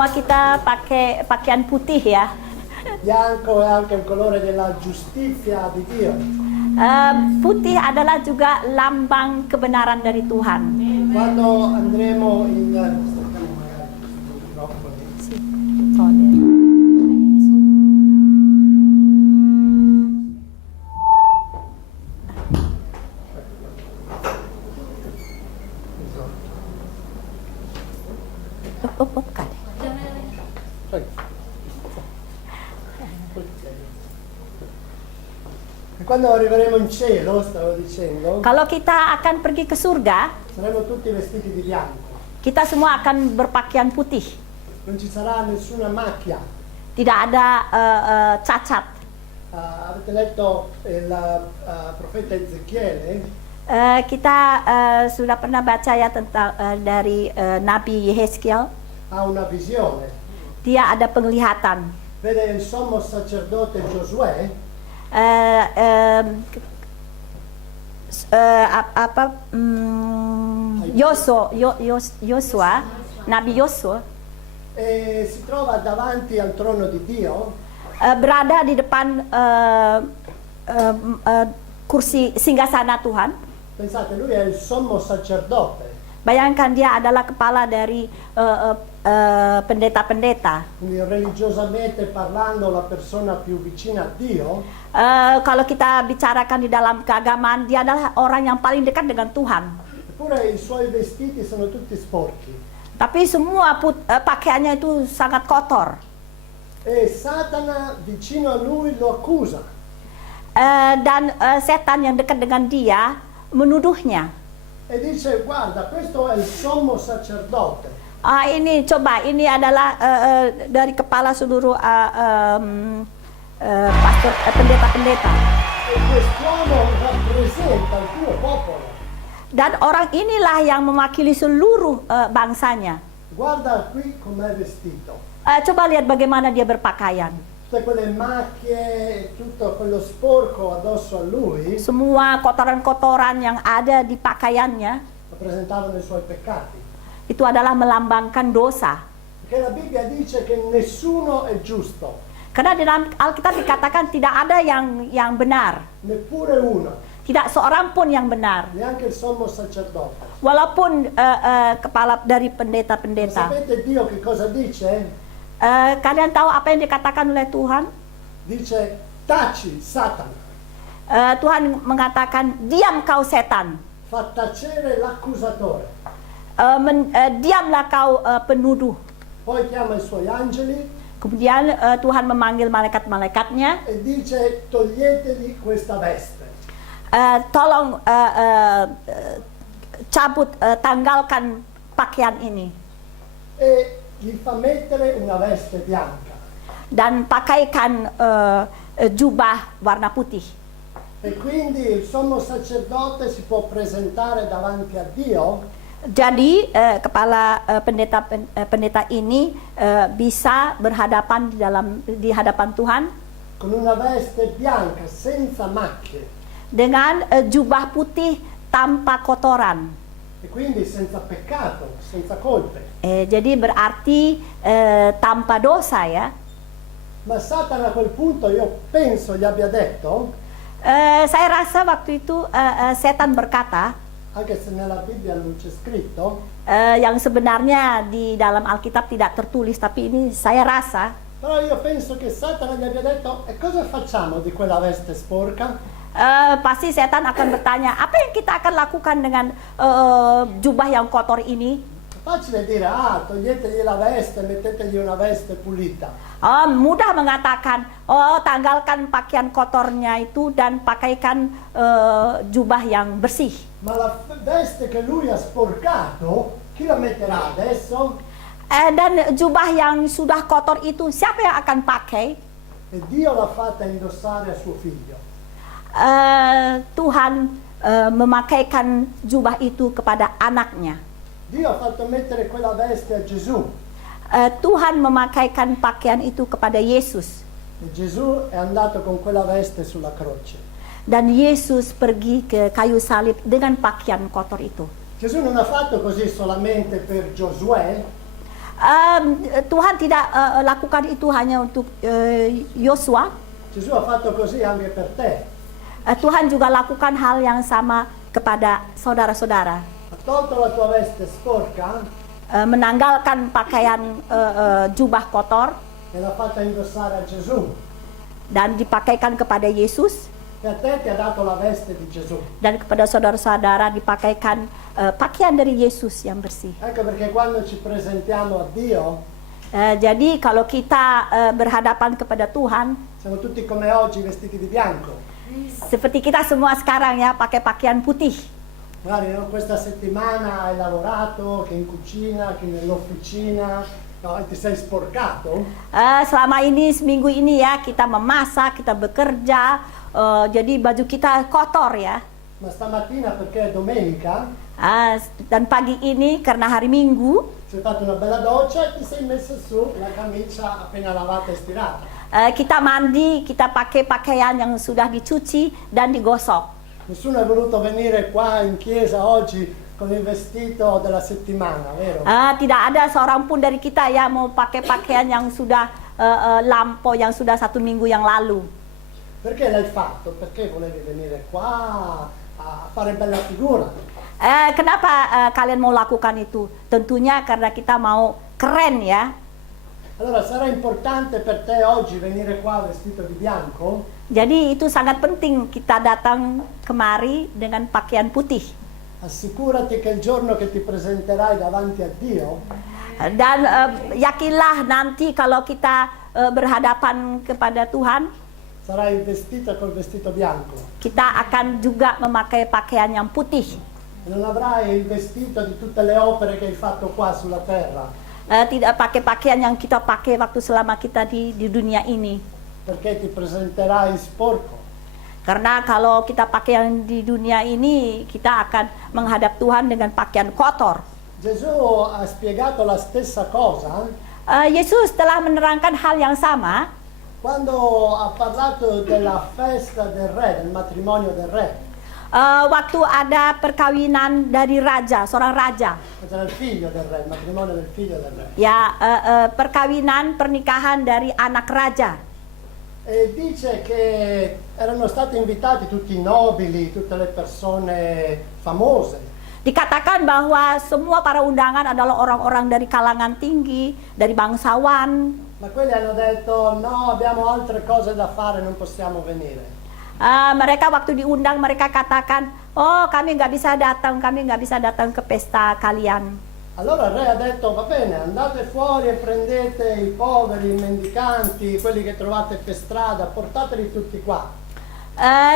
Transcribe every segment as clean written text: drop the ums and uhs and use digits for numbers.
semua kita pakai pakaian putih ya. Bianco è anche il colore della giustizia di Dio. Putih adalah juga lambang kebenaran dari Tuhan. Quando andremo in Quando arriveremo in cielo, stavo dicendo, Kalau kita akan pergi ke surga, saremo tutti vestiti di bianco. kita semua akan berpakaian putih. Non ci sarà nessuna macchia. Tidak ada cacat. Avete letto il profeta Ezechiele? Kita sudah pernah baca ya tentang dari Nabi Yeskiel. Ha una visione. Dia ada penglihatan. Vede il sommo sacerdote Giosuè Yosua, Nabi Yosua e si trova davanti al trono di Dio berada di depan kursi singgasana Tuhan. Pensate, lui è il sommo sacerdote. Bayangkan dia adalah kepala dari pendeta-pendeta. Quindi religiosamente parlando la persona più vicina a Dio. Kalau kita bicarakan di dalam keagamaan, dia adalah orang yang paling dekat dengan Tuhan. Eppure i suoi vestiti sono tutti sporchi. Tapi semua pakaiannya itu sangat kotor. E Satana vicino a lui lo accusa. Dan setan yang dekat dengan dia menuduhnya. E dice, guarda, questo è il sommo sacerdote. Ini coba, ini adalah dari kepala seluruh pastor, pendeta-pendeta. E quest'uomo rappresenta il tuo popolo. Dan orang inilah yang mewakili seluruh bangsanya. Guarda qui com'è vestito. Coba lihat bagaimana dia berpakaian. Tutte quelle macchie, tutto quello sporco addosso a lui Semua kotoran-kotoran yang ada di pakaiannya rappresentavano i suoi peccati. itu adalah melambangkan dosa. Perché la Bibbia dice che nessuno è giusto, Karena di dalam Alkitab dikatakan tidak ada yang benar. neppure uno, Tidak seorang pun yang benar. neanche il sommo sacerdote. Walaupun kepala dari Ma pendeta-pendeta. sapete Dio che cosa dice? Kalian tahu apa yang dikatakan oleh Tuhan? Dice, taci Satana, Tuhan mengatakan, diam kau setan. fa tacere l'accusatore. Diamlah kau penuduh. Poi chiama i suoi angeli Kemudian Tuhan memanggil malaikat-malaikatnya. e dice, toglietegli questa veste. Tolong cabut, tanggalkan pakaian ini. E gli fa mettere una veste bianca. Dan pakaikan jubah warna putih. E quindi il sommo sacerdote si può presentare davanti a Dio Jadi kepala pendeta ini bisa berhadapan di hadapan Tuhan con una veste bianca senza macchie dengan jubah putih tanpa kotoran. e quindi senza peccato, senza colpe. Jadi berarti tanpa dosa ya. Ma Satana a quel punto io penso gli abbia detto, Saya rasa waktu itu setan berkata, anche se nella Bibbia non c'è scritto, yang sebenarnya di dalam Alkitab tidak tertulis, tapi ini saya rasa, però io penso che Satana gli abbia detto, e cosa facciamo di quella veste sporca? pasti setan akan bertanya, apa yang kita akan lakukan dengan jubah yang kotor ini? Facile dire, toglietegli la veste, mettetegli una veste pulita. Mudah mengatakan, tanggalkan pakaian kotornya itu dan pakaikan jubah yang bersih. Ma la veste che lui ha sporcato, chi la metterà adesso? Dan jubah yang sudah kotor itu, siapa yang akan pakai? E Dio l'ha fatta indossare a suo figlio. Tuhan memakaikan jubah itu kepada anaknya. Dio ha fatto mettere quella veste a Gesù. Tuhan memakaikan pakaian itu kepada Yesus. E Gesù è andato con quella veste sulla croce. Dan Yesus pergi ke kayu salib dengan pakaian kotor itu. Gesù non ha fatto così solamente per Giosuè, Tuhan tidak lakukan itu hanya untuk Yosua. Gesù ha fatto così anche per te. Tuhan juga lakukan hal yang sama kepada saudara-saudara. Ha tolto la tua veste sporca Menanggalkan pakaian jubah kotor e l'ha fatta indossare a Gesù. dan dipakaikan kepada Yesus, E a te ti ha dato la veste di Gesù. dan kepada saudara-saudara dipakaikan pakaian dari Yesus yang bersih. Ecco perché quando ci presentiamo a Dio, Jadi kalau kita berhadapan kepada Tuhan, siamo tutti come oggi vestiti di bianco. seperti kita semua sekarang ya, pakai pakaian putih. Magari no, questa settimana hai lavorato, che in cucina, che nell'officina, no, e ti sei sporcato. Selama ini, seminggu ini ya, kita memasak, kita bekerja, jadi baju kita kotor ya. Ma stamattina, perché è domenica, Dan pagi ini karena hari Minggu, sei fatto una bella doccia e ti sei messo su la camicia appena lavata e stirata. kita mandi, kita pakai pakaian yang sudah dicuci dan digosok. Nessuno è voluto venire qua in chiesa oggi con il vestito della settimana, vero? Tidak ada seorang pun dari kita yang mau pakai pakaian yang sudah lampau, yang sudah 1 minggu yang lalu. Perché l'hai fatto? Perché volevi venire qua a fare bella figura? Kenapa kalian mau lakukan itu? Tentunya karena kita mau keren ya. Allora sarà importante per te oggi venire qua vestito di bianco? Jadi itu sangat penting kita datang kemari dengan pakaian putih. Assicurati che il giorno che ti presenterai davanti a Dio, Dan yakinlah nanti kalau kita berhadapan kepada Tuhan, sarai vestita col vestito bianco. kita akan juga memakai pakaian yang putih. E non avrai il vestito di tutte le opere che hai fatto qua sulla terra, Tidak pakai pakaian yang kita pakai waktu selama kita di dunia ini. perché ti presenterai sporco. Karena kalau kita pakai yang di dunia ini, kita akan menghadap Tuhan dengan pakaian kotor. Gesù ha spiegato la stessa cosa Yesus telah menerangkan hal yang sama quando ha parlato della festa del re, del matrimonio del re. waktu ada perkawinan dari raja, seorang raja. Era il figlio del re, il matrimonio del figlio del re. Ya, perkawinan, pernikahan dari anak raja. E dice che erano stati invitati tutti i nobili, tutte le persone famose. Dikatakan bahwa semua para undangan adalah orang-orang dari kalangan tinggi, dari bangsawan. Ma quelli hanno detto no, abbiamo altre cose da fare, non possiamo venire. Mereka waktu diundang, mereka katakan, oh kami nggak bisa datang ke pesta kalian. Allora il re ha detto va bene, andate fuori e prendete i poveri, i mendicanti, quelli che trovate per strada, portateli tutti qua.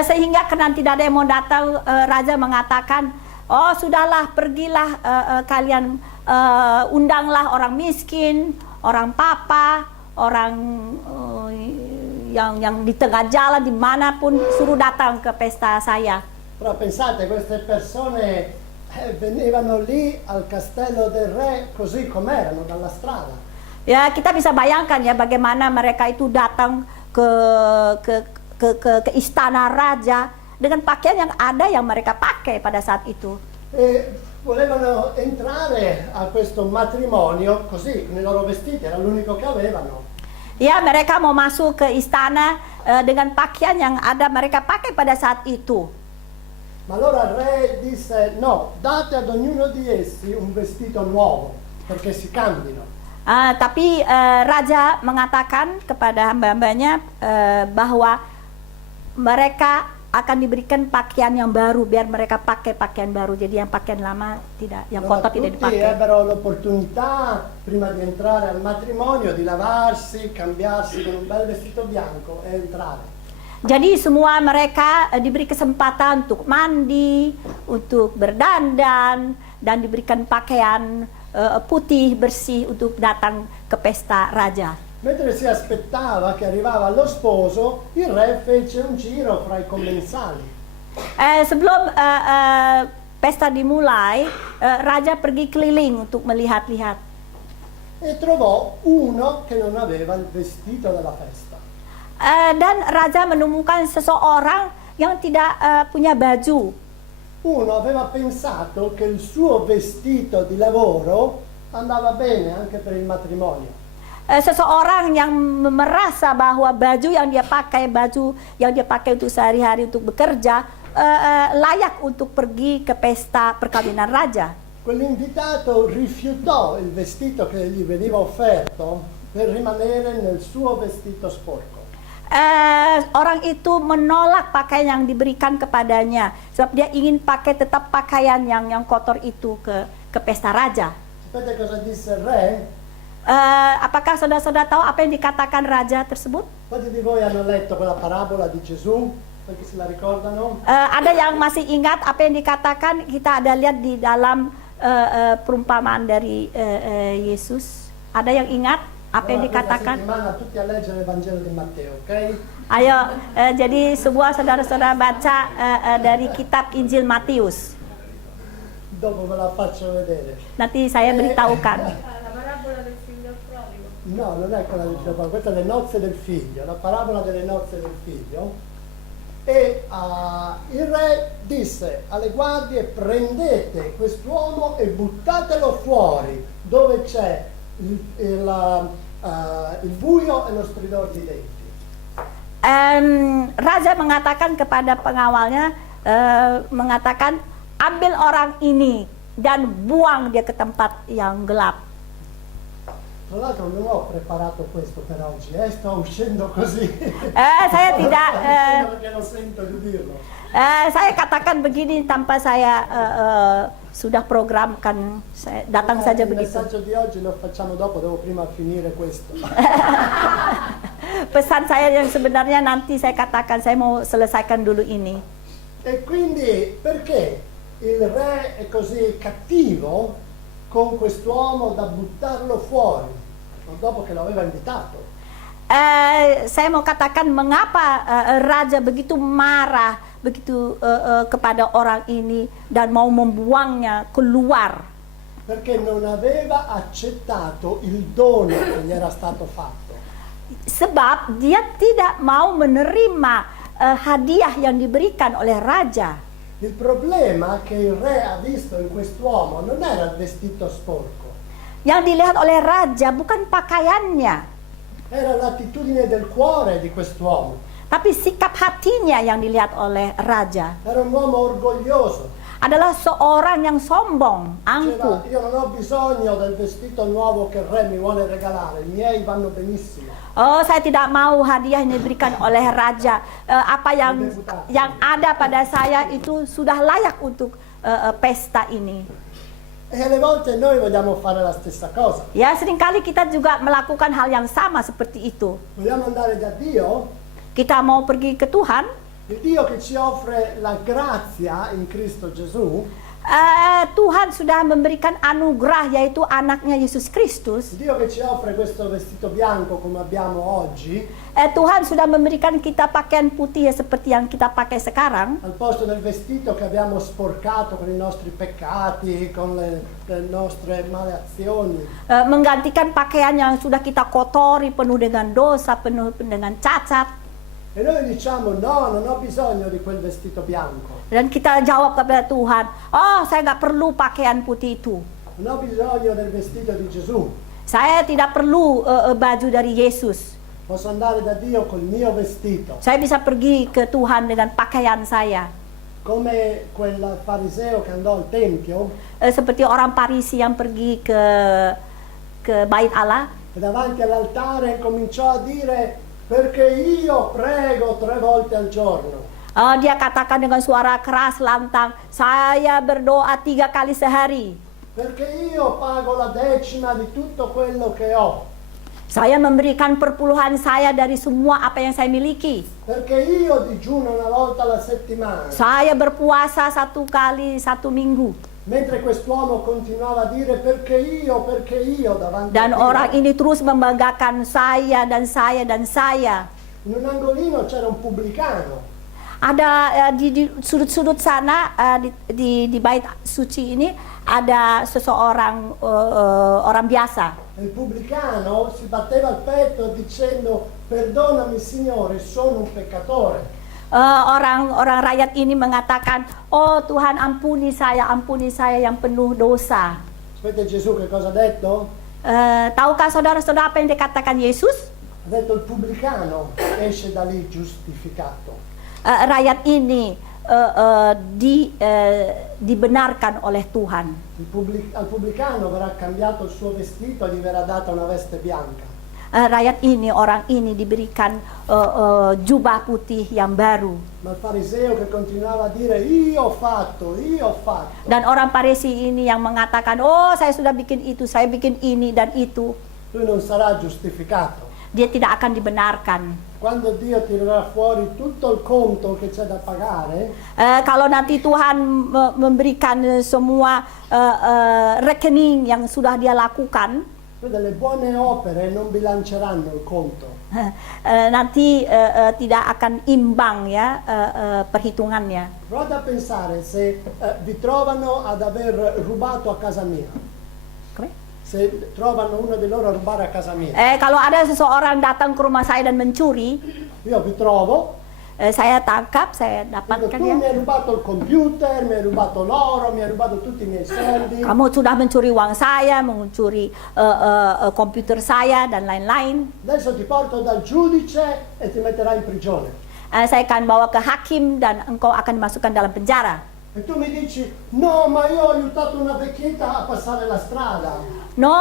Sehingga karena tidak ada yang mau datang, raja mengatakan, oh sudahlah, pergilah kalian, undanglah orang miskin, orang papa, orang yang di tengah jalan dimanapun, suruh datang ke pesta saya. Però pensate, queste persone venivano lì al castello del re così com'erano, dalla strada. Ya, kita bisa bayangkan ya bagaimana mereka itu datang ke istana raja dengan pakaian yang ada yang mereka pakai pada saat itu. E volevano entrare a questo matrimonio così, nei loro vestiti, era l'unico che avevano. Ya, mereka mau masuk ke istana dengan pakaian yang ada mereka pakai pada saat itu. Ma allora il re disse no, date ad ognuno di essi un vestito nuovo, perché si cambino. Tapi raja mengatakan kepada hamba-hambanya bahwa mereka akan diberikan pakaian yang baru, biar mereka pakai pakaian baru. Jadi yang pakaian lama tidak, yang Allora, kotor tidak tutti dipakai. ebbero l'opportunità, prima di entrare al matrimonio, di lavarsi, cambiarsi con un bel vestito bianco e entrare. Jadi semua mereka diberi kesempatan untuk mandi, untuk berdandan, dan diberikan pakaian putih bersih untuk datang ke pesta raja. Mentre si aspettava che arrivava lo sposo, il re fece un giro fra i commensali. Sebelum pesta dimulai, raja pergi keliling untuk melihat-lihat. E trovò uno che non aveva il vestito della festa. Dan raja menemukan seseorang yang tidak punya baju. Uno aveva pensato che il suo vestito di lavoro andava bene anche per il matrimonio. Seseorang yang merasa bahwa baju yang dia pakai untuk sehari-hari untuk bekerja layak untuk pergi ke pesta perkawinan raja. Quell'invitato rifiutò il vestito che gli veniva offerto per rimanere nel suo vestito sporco. Orang itu menolak pakaian yang diberikan kepadanya sebab dia ingin pakai tetap pakaian yang kotor itu ke pesta raja. Sapete cosa disse il re? Apakah saudara-saudara tahu apa yang dikatakan raja tersebut? Quanti di voi hanno letto quella parabola di Gesù? Perché se la ricordano? Ada yang masih ingat apa yang dikatakan? Kita ada lihat di dalam perumpamaan dari Yesus. Ada yang ingat apa yang dikatakan? Settimana tutti a leggere il Vangelo di Matteo, ok? Ayo, jadi semua saudara-saudara baca dari kitab Injil Matius. Dopo ve la faccio vedere. Nanti saya beritahukan. No, non è quella del figlio, questa è le nozze del figlio, la parabola delle nozze del figlio. E il re disse alle guardie: prendete quest'uomo e buttatelo fuori dove c'è il buio e lo stridor di denti. Raja mengatakan kepada pengawalnya, mengatakan ambil orang ini dan buang dia ke tempat yang gelap. Tra l'altro non ho preparato questo per oggi, sto uscendo così. Saya tidak, Perché non sento di dirlo. saya katakan begini tanpa saya sudah programkan, saya datang saja Il begitu. messaggio di oggi lo facciamo dopo, devo prima finire questo. Pesan saya yang sebenarnya nanti saya katakan, saya mau selesaikan dulu ini. E quindi perché il re è così cattivo con quest'uomo da buttarlo fuori, dopo che l'aveva invitato? Saya mau katakan mengapa raja begitu marah begitu kepada orang ini dan mau membuangnya keluar. Perché non aveva accettato il dono che gli era stato fatto. Sebab dia tidak mau menerima hadiah yang diberikan oleh raja. Il problema che il re ha visto in quest'uomo non era il vestito sporco, Yang dilihat oleh raja bukan pakaiannya, era l'attitudine del cuore di quest'uomo. tapi sikap hatinya yang dilihat oleh raja. Era un uomo orgoglioso. Adalah seorang yang sombong, angkuh. Diceva: io non ho bisogno del vestito nuovo che il re mi vuole regalare, i miei vanno benissimo. Oh, saya tidak mau hadiah yang diberikan oleh raja. Apa yang ada pada saya itu sudah layak untuk pesta ini. E alle volte noi vogliamo fare la stessa cosa. Ya, seringkali kita juga melakukan hal yang sama seperti itu. Vogliamo andare da Dio, Kita mau pergi ke Tuhan, il Dio che ci offre la grazia in Cristo Gesù, Tuhan sudah memberikan anugerah yaitu anaknya Yesus Kristus. il Dio che ci offre questo vestito bianco come abbiamo oggi, Tuhan sudah memberikan kita pakaian putih ya, seperti yang kita pakai sekarang. al posto del vestito che abbiamo sporcato con i nostri peccati, con le nostre male azioni. Menggantikan pakaian yang sudah kita kotori, penuh dengan dosa, penuh dengan cacat. E noi diciamo: no, non ho bisogno di quel vestito bianco, Dan kita jawab kepada Tuhan, oh saya nggak perlu pakaian putih itu. non ho bisogno del vestito di Gesù. Saya tidak perlu baju dari Yesus. Posso andare da Dio col mio vestito, Saya bisa pergi ke Tuhan dengan pakaian saya. come quel fariseo che andò al tempio Seperti orang Parisi yang pergi ke bait Allah. e davanti all'altare cominciò a dire: perché io prego 3 volte al giorno. Dia katakan dengan suara keras lantang, saya berdoa 3 kali sehari. Perché io pago la decima di tutto quello che ho. Saya memberikan perpuluhan saya dari semua apa yang saya miliki. Perché io digiuno 1 volta alla settimana. Saya berpuasa 1 kali 1 minggu. Mentre quest'uomo continuava a dire: perché io davanti Dan a Dio. orang ini terus membanggakan saya dan saya dan saya. In un angolino c'era un pubblicano. Ada di sudut-sudut sana di bait suci ini ada seseorang orang biasa. Il pubblicano si batteva il petto dicendo: perdonami Signore, sono un peccatore. Orang rakyat ini mengatakan, oh Tuhan ampuni saya yang penuh dosa. Sapete Gesù che cosa ha detto? Tahukah saudara-saudara apa yang dikatakan Yesus? Ha detto il pubblicano esce da lì giustificato. Rakyat ini dibenarkan oleh Tuhan. Al pubblicano verrà cambiato il suo vestito, gli verrà data una veste bianca. Rakyat ini, orang ini diberikan jubah putih yang baru. Ma il fariseo che continuava a dire io ho fatto. Dan orang Farisi ini yang mengatakan, oh saya sudah bikin itu, saya bikin ini dan itu. Lui non sarà giustificato. Dia tidak akan dibenarkan. Quando Dio tirerà fuori tutto il conto che c'è da pagare, kalau nanti Tuhan memberikan semua rekening yang sudah dia lakukan, delle buone opere non bilanceranno il conto. nanti tidak akan imbang ya perhitungannya. Provate a pensare se vi trovano ad aver rubato a casa mia. Se trovano uno di loro a rubare a casa mia. Kalau ada seseorang datang ke rumah saya dan mencuri, io vi trovo. Saya tangkap, saya Dico, dapatkan tu ya. mi hai rubato il computer, mi hai rubato l'oro, mi hai rubato tutti i miei soldi. Kamu sudah mencuri uang saya, mencuri komputer saya dan lain-lain. Adesso ti porto dal giudice e ti metterà in prigione. Saya akan bawa ke hakim dan engkau akan dimasukkan dalam penjara. E tu mi dici, no, ma io ho aiutato una vecchietta a passare la strada. No,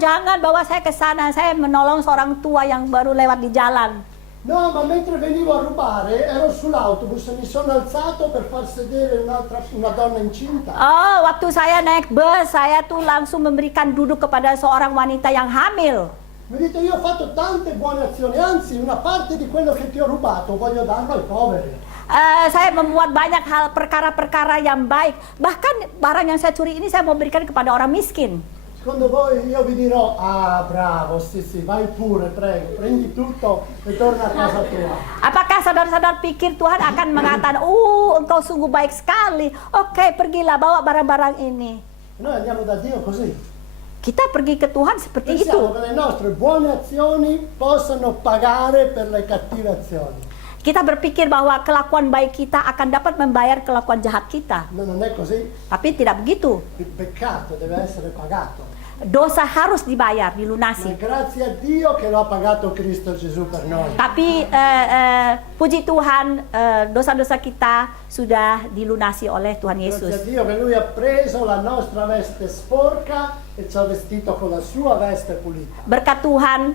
jangan bawa saya ke sana. Saya menolong seorang tua yang baru lewat di jalan. No, ma mentre venivo a rubare ero sull'autobus e mi sono alzato per far sedere una donna incinta. Oh, waktu saya naik bus, saya tuh langsung memberikan duduk kepada seorang wanita yang hamil. Mi dite, io ho fatto tante buone azioni, anzi una parte di quello che ti ho rubato voglio darlo ai poveri. Saya membuat banyak hal perkara-perkara yang baik. Bahkan barang yang saya curi ini saya mau berikan kepada orang miskin. Secondo voi io vi dirò, ah bravo, sì, vai pure, prego, prendi tutto e torna a casa tua. Apakah saudara-saudara pikir Tuhan akan mengatakan, engkau sungguh baik sekali. Oke, pergilah bawa barang-barang ini. Noi andiamo da Dio così. Kita pergi ke Tuhan seperti itu. Pensiamo che le nostre buone azioni possano pagare per le cattive azioni. Kita berpikir bahwa kelakuan baik kita akan dapat membayar kelakuan jahat kita. No, non è così. Tapi tidak begitu. Il peccato deve essere pagato. Dosa harus dibayar, Ma dilunasi. grazie a Dio che lo ha pagato Cristo Gesù per noi. Tapi puji Tuhan, dosa-dosa kita sudah dilunasi oleh Tuhan Grazie a Yesus. Dio che Lui ha preso la nostra veste sporca e ci ha vestito con la sua veste pulita. Berkat Tuhan,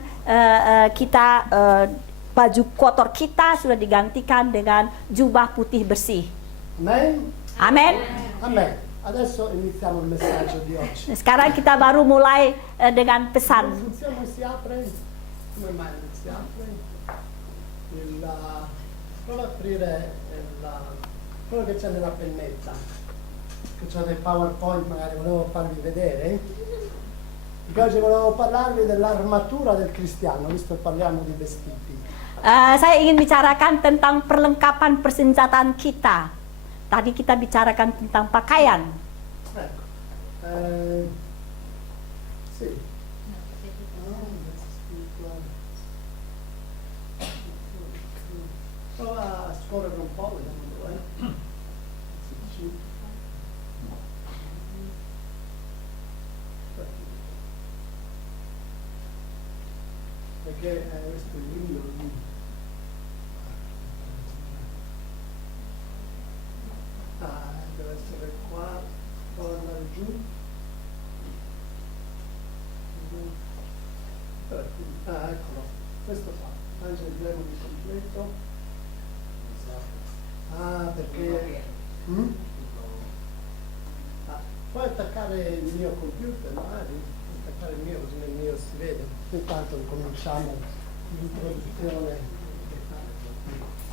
kita baju kotor kita sudah digantikan dengan jubah putih bersih. Amen? Amin. Amen. Adesso iniziamo il messaggio di oggi. Sekarang kita baru mulai dengan Come pesan. funziona? Si apre? Come mai non si apre? Prova a aprire quello che c'è nella pennetta. Che c'ho dei PowerPoint, magari volevo farvi vedere. Perché oggi volevo parlarvi dell'armatura del cristiano, visto che parliamo di vestiti. Saya ingin bicarakan tentang perlengkapan persenjataan kita. Tadi kita bicarakan tentang pakaian. Ecco. Sì. Prova a scorrere un po', vediamo dov'è. Sì. Perché questo è il libro di... deve essere qua, prova ad andare giù. Eccolo, questo qua, mangia il lemmo di completo. Perché... puoi attaccare il mio computer, magari, attaccare il mio così nel mio si vede. Intanto cominciamo l'introduzione.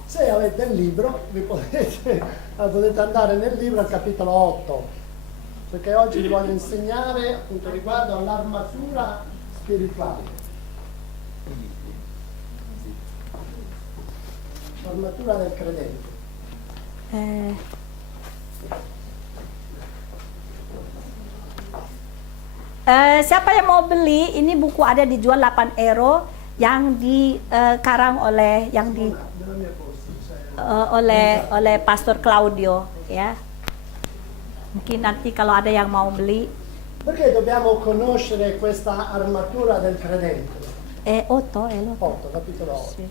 Se avete il libro, potete andare nel libro al capitolo 8, perché oggi vi voglio insegnare appunto riguardo all'armatura spirituale. L'armatura del credente. Siapa yang mau beli? Ini buku ada dijual 8 euro yang dikarang oleh oleh Pastor Claudio ya. Mungkin nanti kalau ada yang mau beli Perché dobbiamo conoscere questa armatura del credente? È 8, è lo- 8, capitolo 8. Sì.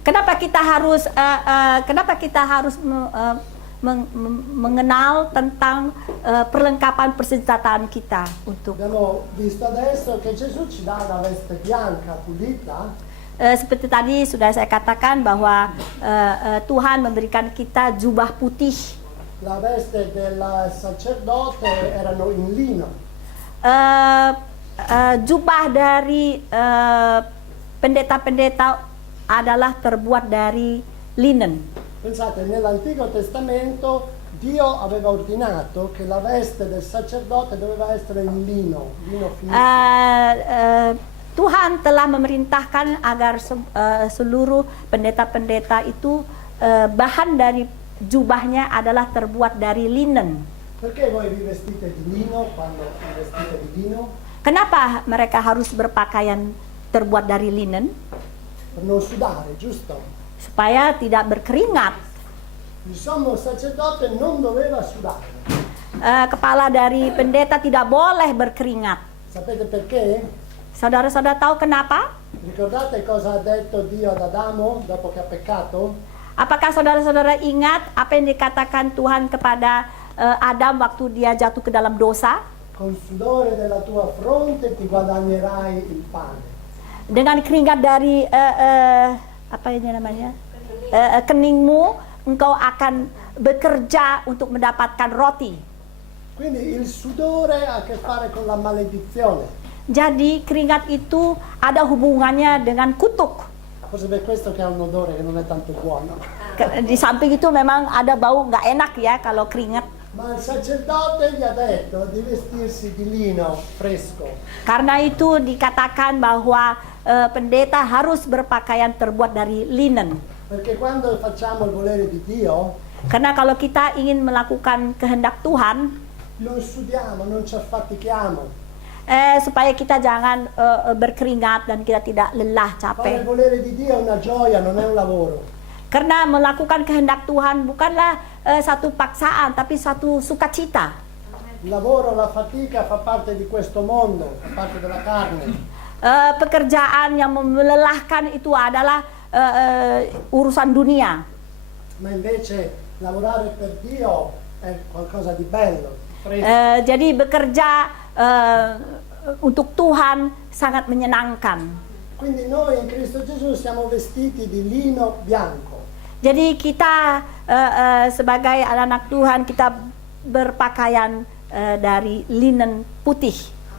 Kenapa kita harus mengenal tentang perlengkapan persenjataan kita untuk Abbiamo visto adesso che Gesù ci dà una veste bianca, pulita, seperti tadi sudah saya katakan bahwa Tuhan memberikan kita jubah putih. la veste del sacerdote erano in lino. Jubah dari pendeta-pendeta adalah terbuat dari linen. Pensate, nell'Antico Testamento Dio aveva ordinato che la veste del sacerdote doveva essere in lino finissimo. Tuhan telah memerintahkan agar seluruh pendeta-pendeta itu bahan dari jubahnya adalah terbuat dari linen. Perché voi vi vestite di lino quando vi vestite di lino? Kenapa mereka harus berpakaian terbuat dari linen? Per non sudare, giusto? Supaya tidak berkeringat. Il sommo sacerdote non doveva sudare. Kepala dari pendeta tidak boleh berkeringat. Sapete perché? Saudara-saudara tahu kenapa? Ricordate cosa ha detto Dio ad Adamo dopo che ha peccato? Apakah saudara-saudara ingat apa yang dikatakan Tuhan kepada Adam waktu dia jatuh ke dalam dosa? Con sudore della tua fronte ti guadagnerai il pane. Dengan keringat dari apa ini namanya? Keningmu, engkau akan bekerja untuk mendapatkan roti. Quindi il sudore ha a che fare con la maledizione. Jadi keringat itu ada hubungannya dengan kutuk. Forse per questo che ha un odore che non è tanto buono. Di samping itu memang ada bau nggak enak ya kalau keringat. Ma il sacerdote gli ha detto di vestirsi di lino fresco. Karena itu dikatakan bahwa pendeta harus berpakaian terbuat dari linen. Perché quando facciamo il volere di Dio, Karena kalau kita ingin melakukan kehendak Tuhan, non sudiamo, non ci affatichiamo. supaya kita jangan berkeringat dan kita tidak lelah Fare il capek. volere di Dio è una gioia, non è un lavoro. Karena melakukan kehendak Tuhan bukanlah satu paksaan, tapi satu sukacita. Il lavoro, la fatica fa parte di questo mondo, fa parte della carne. Pekerjaan yang melelahkan itu adalah urusan dunia. Ma invece lavorare per Dio è qualcosa di bello, fresco. Jadi bekerja untuk Tuhan sangat menyenangkan. Quindi noi in Cristo Gesù siamo vestiti di lino bianco. Jadi kita sebagai anak-anak Tuhan kita berpakaian dari linen putih.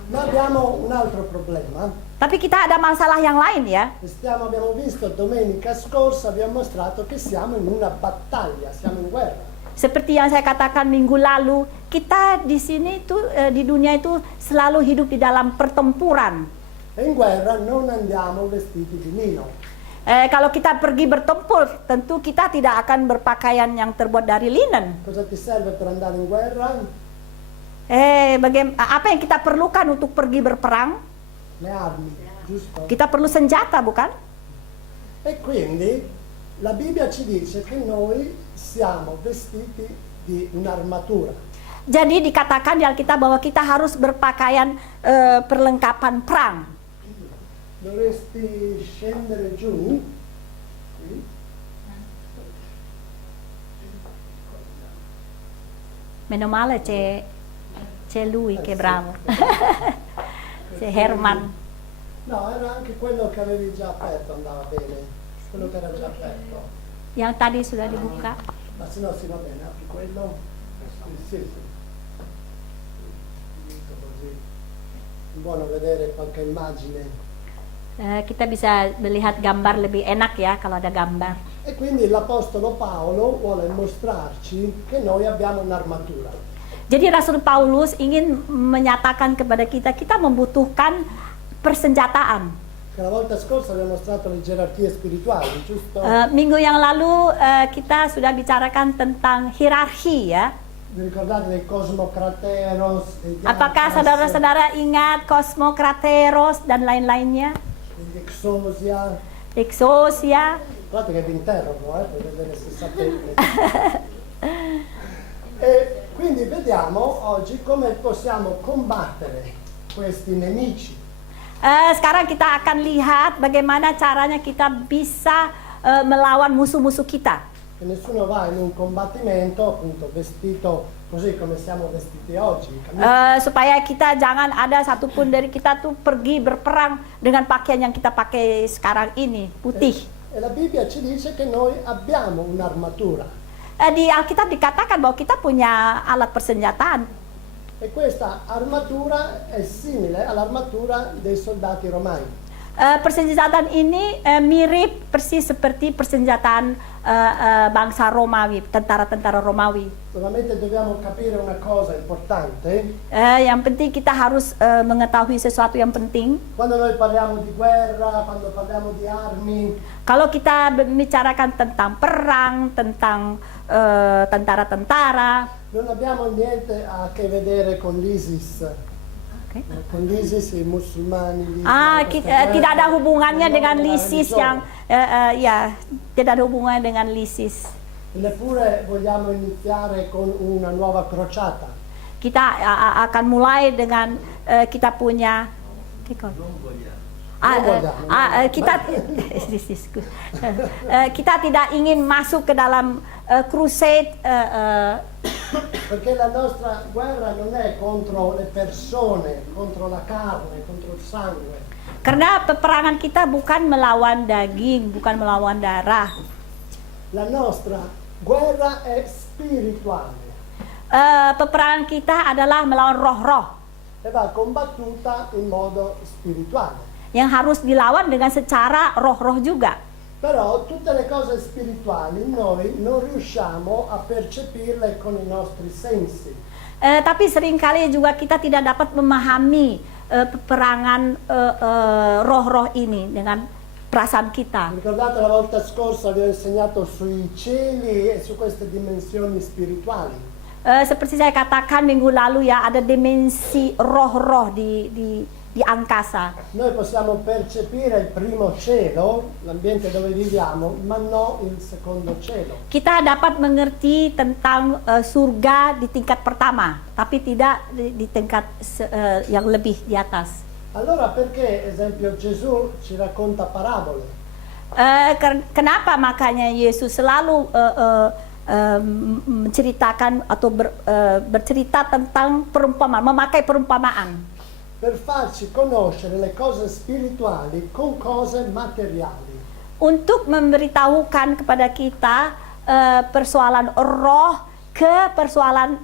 Ma abbiamo un altro problema. Tapi kita ada masalah yang lain ya. Abbiamo visto domenica scorsa, vi ho mostrato che siamo in una battaglia, siamo in guerra. Seperti yang saya katakan minggu lalu, kita di sini itu di dunia itu selalu hidup di dalam pertempuran. E in guerra non andiamo vestiti di lino. Kalau kita pergi bertempur, tentu kita tidak akan berpakaian yang terbuat dari linen. Cosa ti serve per andare in guerra? Apa yang kita perlukan untuk pergi berperang? Le armi, giusto? Kita perlu senjata, bukan? E quindi la Bibbia ci dice che noi siamo vestiti di un'armatura. Jadi dikatakan di Alkitab bahwa kita harus berpakaian perlengkapan perang. Dovresti scendere giù. Qui. Meno male c'è lui che è bravo. C'è Herman. No, era anche quello che avevi già aperto, andava bene. Quello che era già aperto. Yang tadi sudah dibuka. Ma se no sì, va bene, apri quello. Sì, sì. Così. Buono vedere qualche immagine. Kita bisa melihat gambar lebih enak ya kalau ada gambar. E quindi l'Apostolo Paolo vuole mostrarci che noi abbiamo un'armatura. Jadi Rasul Paulus ingin menyatakan kepada kita, kita membutuhkan persenjataan. La volta scorsa abbiamo mostrato le gerarchie spirituali, giusto? Minggu yang lalu kita sudah bicarakan tentang hierarki ya. Vi ricordate del Cosmocrateros, degli Apakah Atlas, saudara-saudara ingat Cosmocrateros dan lain-lainnya? degli Exosia? Exosia. Guardate che vi interrogo, per vedere se sapete. E quindi vediamo oggi come possiamo combattere questi nemici. Sekarang kita akan lihat bagaimana caranya kita bisa melawan musuh-musuh kita. Che nessuno va in un combattimento appunto vestito così come siamo vestiti oggi. Supaya kita jangan ada satupun dari kita tuh pergi berperang dengan pakaian yang kita pakai sekarang ini, putih. E la Bibbia ci dice che noi abbiamo un'armatura. Di Alkitab dikatakan bahwa kita punya alat persenjataan. E questa armatura è simile all'armatura dei soldati romani. Persenjataan ini mirip persis seperti persenjataan bangsa Romawi, tentara-tentara Romawi. Solamente dobbiamo capire una cosa importante. Yang penting kita harus mengetahui sesuatu yang penting. Quando noi parliamo di guerra, quando parliamo di armi, Kalau kita membicarakan tentang perang, tentang tentara-tentara, non abbiamo niente a che vedere con l'ISIS. okay. Con l'ISIS, i musulmani. questa guerra, tidak ada hubungannya non dengan è una ISIS religione. yang tidak ada hubungannya dengan ISIS. Neppure vogliamo iniziare con una nuova crociata. Kita akan mulai dengan kita punya kita tidak ingin masuk ke dalam crusade. Perché la nostra guerra non è contro le persone, contro la carne, contro il sangue. Karena peperangan kita bukan melawan daging, bukan melawan darah. La nostra guerra è spirituale Peperangan kita adalah melawan roh-roh e va combattuta in modo spirituale. yang harus dilawan dengan secara roh-roh juga. Però tutte le cose spirituali noi non riusciamo a percepirle con i nostri sensi. Tapi seringkali juga kita tidak dapat memahami peperangan roh-roh ini dengan perasaan kita. Ricordate la volta scorsa vi ho insegnato sui cieli e su queste dimensioni spirituali. Seperti saya katakan minggu lalu ya, ada dimensi roh-roh di angkasa. Noi possiamo percepire il primo cielo, l'ambiente dove viviamo, ma non il secondo cielo. Kita dapat mengerti tentang surga di tingkat pertama, tapi tidak di tingkat yang lebih di atas. Allora perché, esempio, Gesù ci racconta parabole? Kenapa makanya Yesus selalu menceritakan atau bercerita tentang perumpamaan, memakai perumpamaan? Per farci conoscere le cose spirituali con cose materiali. Untuk memberitahukan kepada kita persoalan roh ke persoalan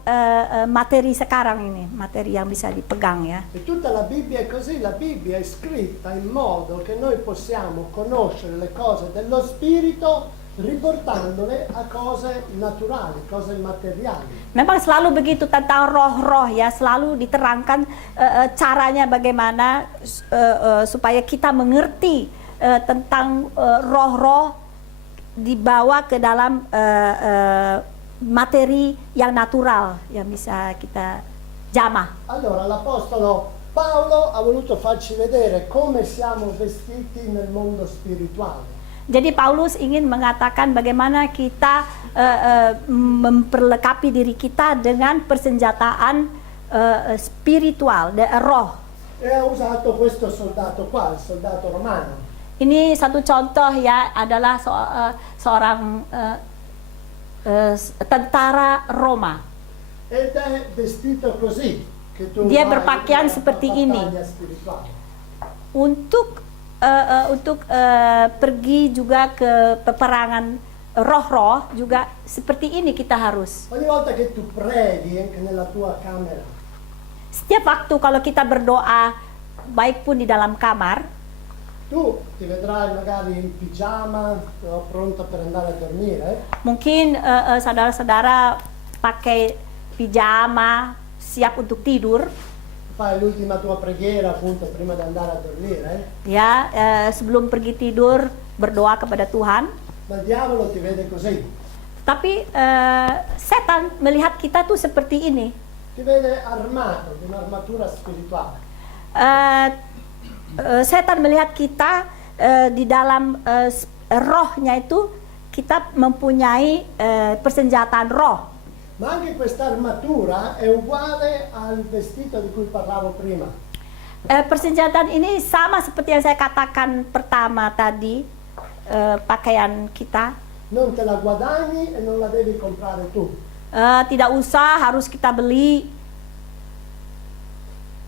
materi sekarang ini, materi yang bisa dipegang ya. E tutta la Bibbia è così, la Bibbia è scritta in modo che noi possiamo conoscere le cose dello spirito riportandole a cose naturali, cose materiali. Memang selalu begitu tentang roh-roh ya, selalu diterangkan caranya bagaimana supaya kita mengerti tentang roh-roh dibawa ke dalam materi yang natural yang bisa kita jamah. Allora l'Apostolo Paolo ha voluto farci vedere come siamo vestiti nel mondo spirituale. Jadi Paulus ingin mengatakan bagaimana kita memperlengkapi diri kita dengan persenjataan spiritual, roh. E ha usato questo soldato qua, il soldato romano. Ini satu contoh ya, adalah seorang tentara Roma. Ed è vestito così, che tu Dia vai berpakaian in una seperti ini. battaglia spirituale. Untuk pergi juga ke peperangan roh-roh juga seperti ini kita harus. Ogni volta che tu preghi anche nella tua camera, Setiap waktu kalau kita berdoa, baik pun di dalam kamar, tu ti vedrai magari in pigiama, pronto per andare a dormire, mungkin saudara-saudara pakai pijama, siap untuk tidur, fai l'ultima tua preghiera appunto prima di andare a dormire, ya, sebelum pergi tidur berdoa kepada Tuhan. ma il diavolo ti vede così, Tapi setan melihat kita tuh seperti ini. ti vede armato di un'armatura spirituale. Setan melihat kita di dalam rohnya itu kita mempunyai persenjataan roh. Ma anche questa armatura è uguale al vestito di cui parlavo prima. Persenjataan ini sama seperti yang saya katakan pertama tadi, pakaian kita. Non te la guadagni e non la devi comprare tu. Tidak usah harus kita beli.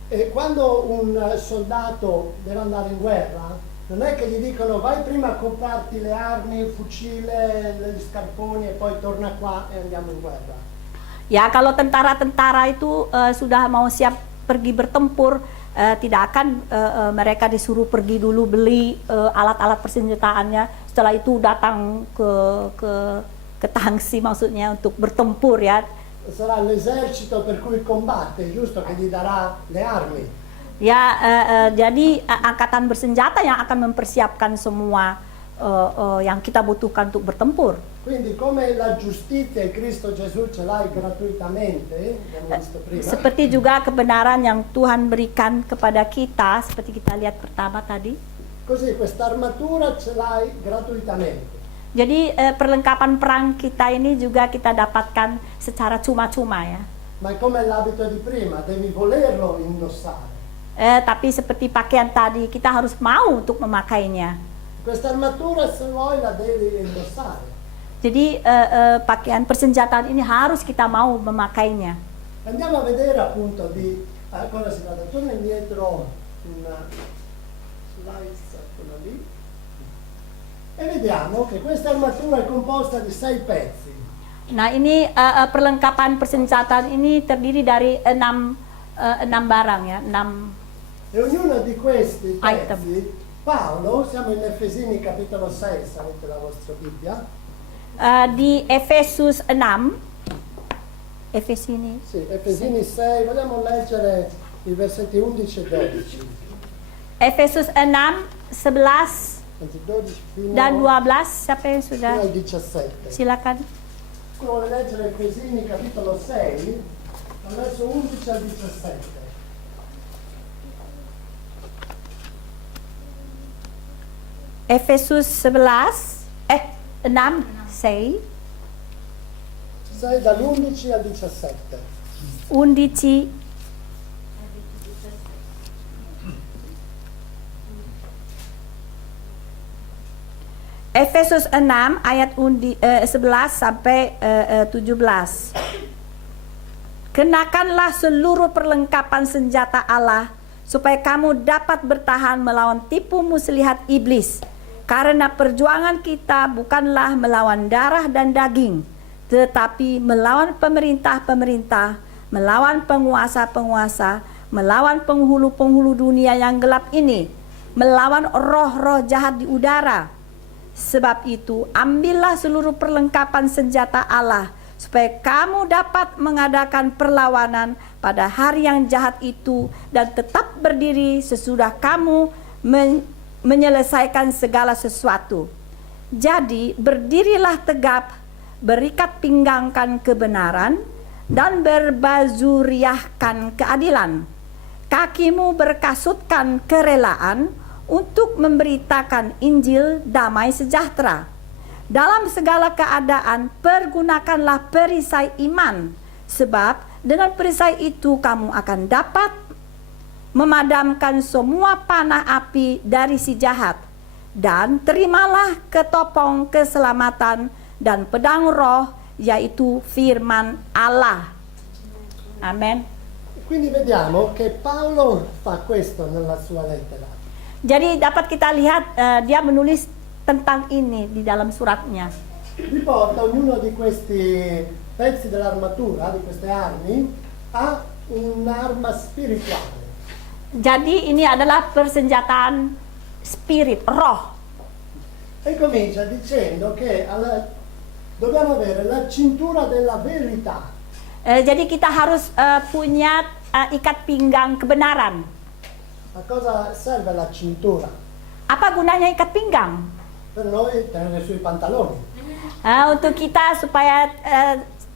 E quando un soldato deve andare in guerra, non è che gli dicono vai prima a comprarti le armi, il fucile, gli scarponi e poi torna qua e andiamo in guerra. Ya, kalau tentara-tentara itu sudah mau siap pergi bertempur, tidak akan mereka disuruh pergi dulu beli alat-alat persenjataannya. Setelah itu datang ke tangsi, maksudnya untuk bertempur ya. Sarà l'esercito per cui combatte, giusto, che gli darà le armi. Ya, jadi angkatan bersenjata yang akan mempersiapkan semua yang kita butuhkan untuk bertempur. Quindi come la giustizia in Cristo Gesù ce l'hai gratuitamente, abbiamo visto prima, Seperti juga kebenaran yang Tuhan berikan kepada kita, seperti kita lihat pertama tadi. così questa armatura ce l'hai gratuitamente. Jadi perlengkapan perang kita ini juga kita dapatkan secara cuma-cuma ya. Ma è come l'abito di prima, devi volerlo indossare. Tapi seperti pakaian tadi, kita harus mau untuk memakainya. Questa armatura se vuoi la devi indossare. Jadi pakaian persenjataan ini harus kita mau memakainya. Andiamo a vedere appunto di cosa si tratta. Torna indietro una slide, quella lì. E vediamo che questa armatura è composta di 6 pezzi. Nah ini perlengkapan persenjataan ini terdiri dari 6 barang ya, 6 E ognuno di questi Item. pezzi, Paolo, siamo in Efesini capitolo 6, se avete la vostra Bibbia. Di Efesus 6, Efesini. Sì, Efesini 6, vogliamo leggere i versetti 11 e 12. Efesus 6, 11 Anzi, 12 fino, dan 12, siapa yang sudah? fino al 17. Silakan. Chi vuole leggere Efesini capitolo 6, dal verso 11 al 17. Efesus 6, 6, 6 dall'11 al 17. 11. Efesus 6 ayat 11 sampai 17. Kenakanlah seluruh perlengkapan senjata Allah supaya kamu dapat bertahan melawan tipu muslihat iblis. Karena perjuangan kita bukanlah melawan darah dan daging, tetapi melawan pemerintah-pemerintah, melawan penguasa-penguasa, melawan penghulu-penghulu dunia yang gelap ini, melawan roh-roh jahat di udara. Sebab itu, ambillah seluruh perlengkapan senjata Allah, supaya kamu dapat mengadakan perlawanan pada hari yang jahat itu dan tetap berdiri sesudah kamu menyelesaikan segala sesuatu. Jadi berdirilah tegap, berikat pinggangkan kebenaran, dan berbazuriahkan keadilan. Kakimu berkasutkan kerelaan untuk memberitakan Injil damai sejahtera. Dalam segala keadaan pergunakanlah perisai iman, sebab dengan perisai itu kamu akan dapat memadamkan semua panah api dari si jahat. Dan terimalah ketopong keselamatan dan pedang roh, yaitu firman Allah. Amen. Quindi vediamo che Paolo fa questo nella sua lettera. Jadi dapat kita lihat dia menulis tentang ini di dalam suratnya. Riporta ognuno di questi pezzi dell'armatura, di queste armi, ha un'arma spirituale. Jadi ini adalah persenjataan spirit, roh. E comincia dicendo che dobbiamo avere la cintura della verità. Jadi kita harus punya ikat pinggang kebenaran. A cosa serve la cintura? Apa gunanya ikat pinggang? Per noi tenere sui pantaloni. Untuk kita supaya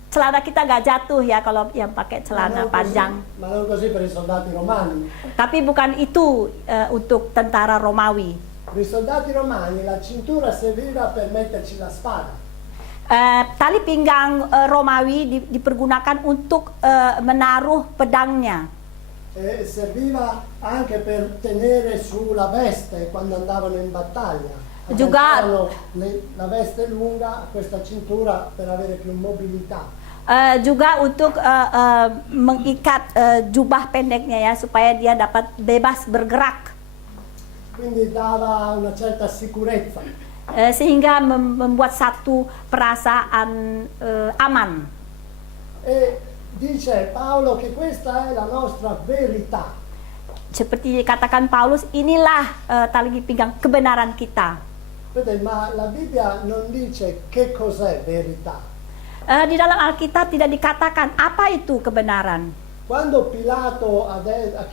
celana kita gak jatuh ya kalau yang pakai celana panjang. Ma non così per i soldati romani. Tapi bukan itu untuk tentara Romawi. Per i soldati romani la cintura serviva per metterci la spada. Tali pinggang Romawi dipergunakan untuk menaruh pedangnya. E serviva anche per tenere sulla veste quando andavano in battaglia. Juga Agganciavano la veste lunga a questa cintura per avere più mobilità. Juga untuk mengikat jubah pendeknya ya supaya dia dapat bebas bergerak. Quindi dava una certa sicurezza. Sehingga membuat satu perasaan aman. E dice Paolo che questa è la nostra verità. Seperti dikatakan Paulus, inilah tali pinggang kebenaran kita. Vedete, ma la Bibbia non dice che cos'è verità. Di dalam Alkitab tidak dikatakan apa itu kebenaran. Quando Pilato ha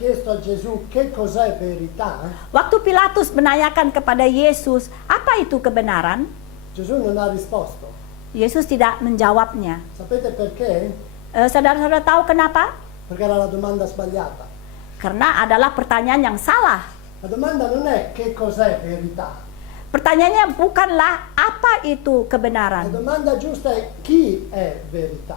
chiesto a Gesù che cos'è verità, Waktu Pilatus menanyakan kepada Yesus, apa itu kebenaran? Gesù non ha risposto. Yesus tidak menjawabnya. Sapete perché? Saudara-saudara tahu kenapa? Perché era la domanda sbagliata. Karena adalah pertanyaan yang salah. La domanda non è che cos'è verità. Pertanyaannya bukanlah apa itu La kebenaran. domanda giusta è chi è verità.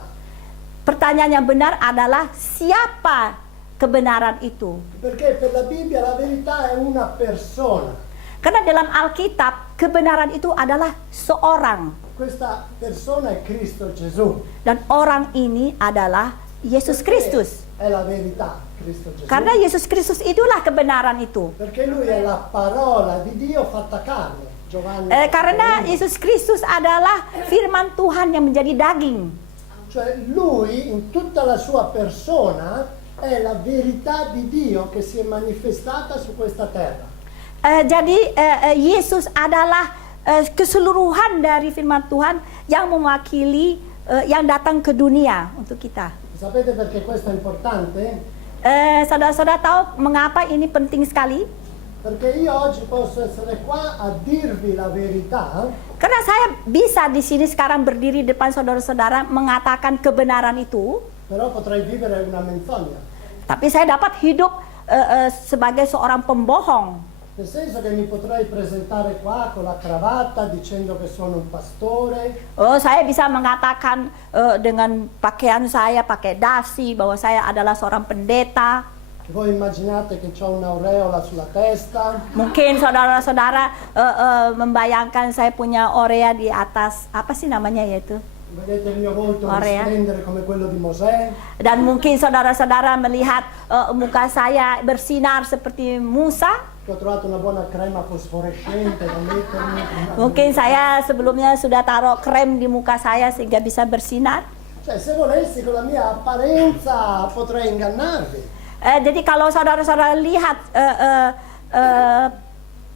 Pertanyaan yang benar adalah siapa kebenaran itu. Perché per la Bibbia la verità è una persona. Karena dalam Alkitab kebenaran itu adalah seorang, Questa persona è Cristo Gesù. dan orang ini adalah Yesus Kristus. È la verità, Cristo Gesù. Karena Yesus Kristus itulah kebenaran itu. Perché lui è la parola di Dio fatta carne. Giovanni. Karena Yesus Kristus adalah firman Tuhan yang menjadi daging. Cioè lui in tutta la sua persona è la verità di Dio che si è manifestata su questa terra. Jadi Yesus adalah keseluruhan dari firman Tuhan yang mewakili yang datang ke dunia untuk kita. Sapete perché questo è importante? Saudara-saudara tahu mengapa ini penting sekali? Perché io oggi posso essere qua a dirvi la verità, Karena saya bisa di sini sekarang berdiri depan saudara-saudara mengatakan kebenaran itu, però potrei vivere una menzogna. tapi saya dapat hidup sebagai seorang pembohong. Nel senso che mi potrei presentare qua con la cravatta dicendo che sono un pastore, Saya bisa mengatakan dengan pakaian saya pakai dasi bahwa saya adalah seorang pendeta. che voi immaginate che ho un'aureola sulla testa, Mungkin saudara-saudara membayangkan saya punya orea di atas, apa sih namanya yaitu? vedete il mio volto Aurea. risplendere come quello di Mosè, Dan mungkin saudara-saudara melihat muka saya bersinar seperti Musa. che ho trovato una buona crema fosforescente da mettermi. Mungkin saya sebelumnya sudah taruh krem di muka saya sehingga bisa bersinar. Cioè, se volessi con la mia apparenza potrei ingannarvi. Jadi kalau saudara-saudara lihat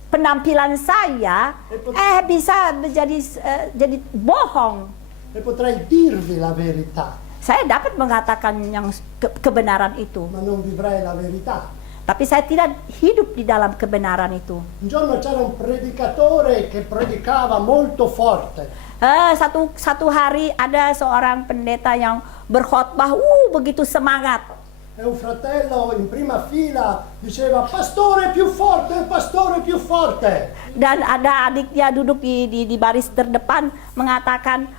penampilan saya, bisa menjadi jadi bohong. E potrei dirvi la verità, Saya dapat mengatakan yang kebenaran itu, ma non vivrei la verità. tapi saya tidak hidup di dalam kebenaran itu. Un giorno c'era un predicatore che predicava molto forte. Satu hari ada seorang pendeta yang berkhotbah, begitu semangat. E un fratello in prima fila diceva pastore più forte, pastore più forte. Dan ada adiknya duduk di baris terdepan mengatakan,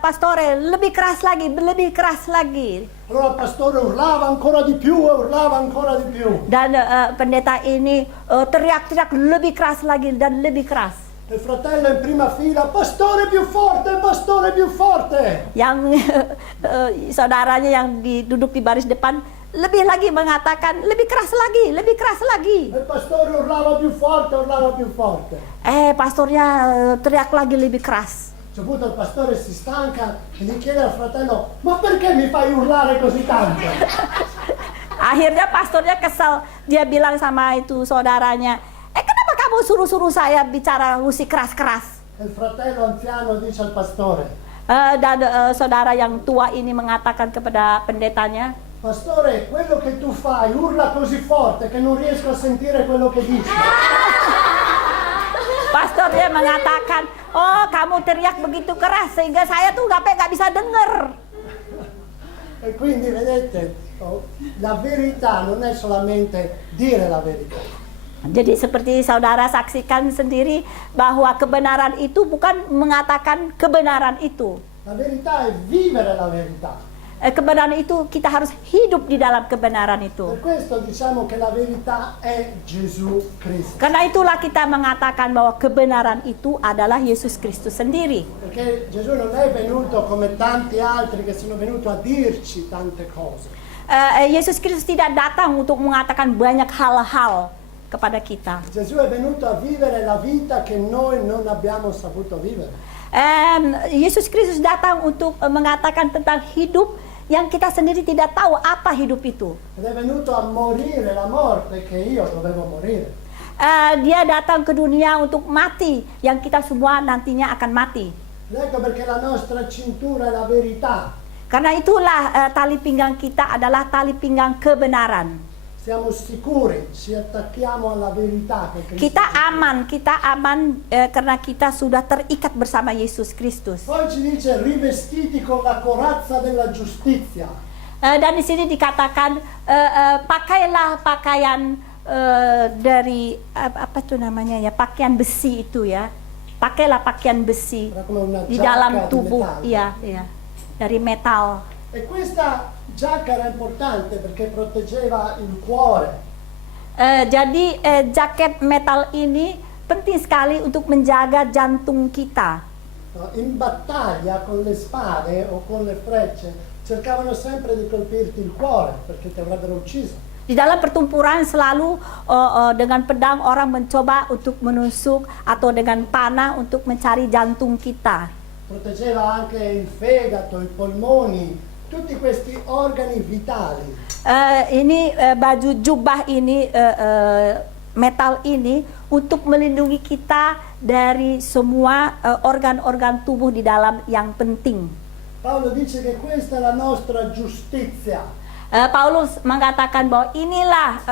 pastore lebih keras lagi, lebih keras lagi. Allora il pastore urlava ancora di più e urlava ancora di più. Dan pendeta ini teriak-teriak lebih keras lagi dan lebih keras. E il fratello in prima fila, pastore più forte, pastore più forte. Yang saudaranya yang duduk di baris depan lebih lagi mengatakan lebih keras lagi, lebih keras lagi. E il pastore urlava più forte. Pastornya teriak lagi lebih keras. A un certo punto il pastore si stanca e gli chiede al fratello, ma perché mi fai urlare così tanto? Akhirnya pastornya kesal, dia bilang sama itu saudaranya, kenapa kamu suruh-suruh saya bicara musik keras-keras? E il fratello anziano dice al pastore, Dan saudara yang tua ini mengatakan kepada pendetanya, pastore, quello che tu fai urla così forte che non riesco a sentire quello che dici. pastornya mengatakan, kamu teriak begitu keras sehingga saya tuh nggak bisa denger. E quindi vedete, la verità non è solamente dire la verità. Jadi seperti saudara saksikan sendiri bahwa kebenaran itu bukan mengatakan kebenaran itu. La verità è vivere la verità. Kebenaran itu kita harus hidup di dalam kebenaran itu. Per questo diciamo che la verità è Gesù Cristo. Karena itulah kita mengatakan bahwa kebenaran itu adalah Yesus Kristus sendiri. Perché Gesù non è venuto come tanti altri che sono venuti a dirci tante cose. Yesus Kristus tidak datang untuk mengatakan banyak hal-hal kepada kita. Gesù è venuto a vivere la vita che noi non abbiamo saputo vivere. Yesus Kristus datang untuk mengatakan tentang hidup yang kita sendiri tidak tahu apa hidup itu. Ed è venuto a morire la morte che io dovevo morire. Dia datang ke dunia untuk mati yang kita semua nantinya akan mati. Ecco perché la nostra cintura è la verità. Karena itulah tali pinggang kita adalah tali pinggang kebenaran. Siamo sicuri, ci attacchiamo alla verità che Cristo Kita aman karena kita sudah terikat bersama Yesus Kristus. Poi ci dice rivestiti con la corazza della giustizia. Dan di sini dikatakan pakailah pakaian dari apa tuh namanya ya, pakaian besi itu ya. Pakailah pakaian besi Era come una di giacca dalam di tubuh, metallo. iya, dari metal. E questa giacca era importante perché proteggeva il cuore. Jadi jaket metal ini penting sekali untuk menjaga jantung kita. No? In battaglia con le spade o con le frecce cercavano sempre di colpirti il cuore perché ti avrebbero ucciso. Di dalam pertempuran selalu dengan pedang orang mencoba untuk menusuk atau dengan panah untuk mencari jantung kita. Proteggeva anche il fegato, i polmoni, tutti questi organi vitali. Ini baju jubah ini metal ini untuk melindungi kita dari semua organ-organ tubuh di dalam yang penting. Paolo dice che questa è la nostra giustizia. Paulus mengatakan bahwa inilah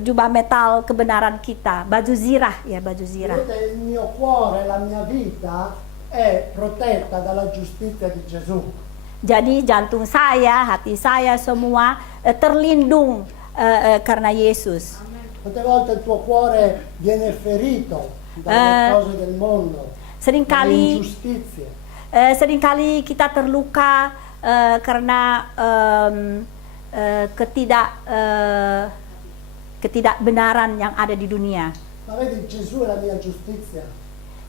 jubah metal kebenaran kita, baju zirah ya, baju zirah. Vedete, il mio cuore, la mia vita è protetta dalla giustizia di Gesù. Jadi jantung saya, hati saya semua terlindung karena Yesus. Quante volte il tuo cuore viene ferito dalle cose del mondo, dalle Seringkali ingiustizie. Seringkali kita terluka karena ketidakbenaran yang ada di dunia. Ma vedi, Gesù è la mia giustizia.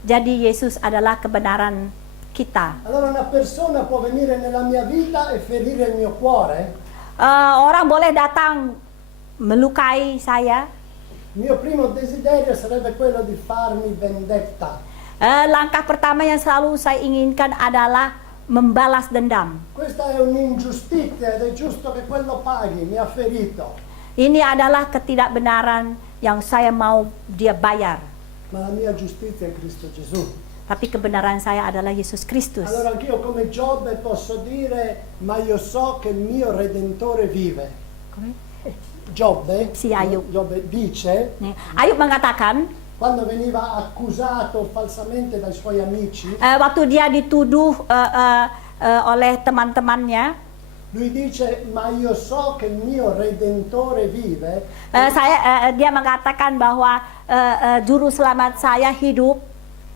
Jadi Yesus adalah kebenaran kita. Allora una persona può venire nella mia vita e ferire il mio cuore? Orang boleh datang melukai saya. Il mio primo desiderio sarebbe quello di farmi vendetta. Langkah pertama yang selalu saya inginkan adalah membalas dendam. Questa è un'ingiustizia ed è giusto che quello paghi, mi ha ferito. Ini adalah ketidakbenaran yang saya mau dia bayar. Ma la mia giustizia è Cristo Gesù. Tapi kebenaran saya adalah Yesus Kristus. Allora anch'io come Giobbe posso dire, ma io so che il mio Redentore vive. Giobbe, Sì, Ayub. Giobbe dice, Nih, Ayub mengatakan quando veniva accusato falsamente dai suoi amici, waktu dia dituduh oleh teman-temannya, lui dice, ma io so che il mio Redentore vive. dia mengatakan bahwa juru selamat saya hidup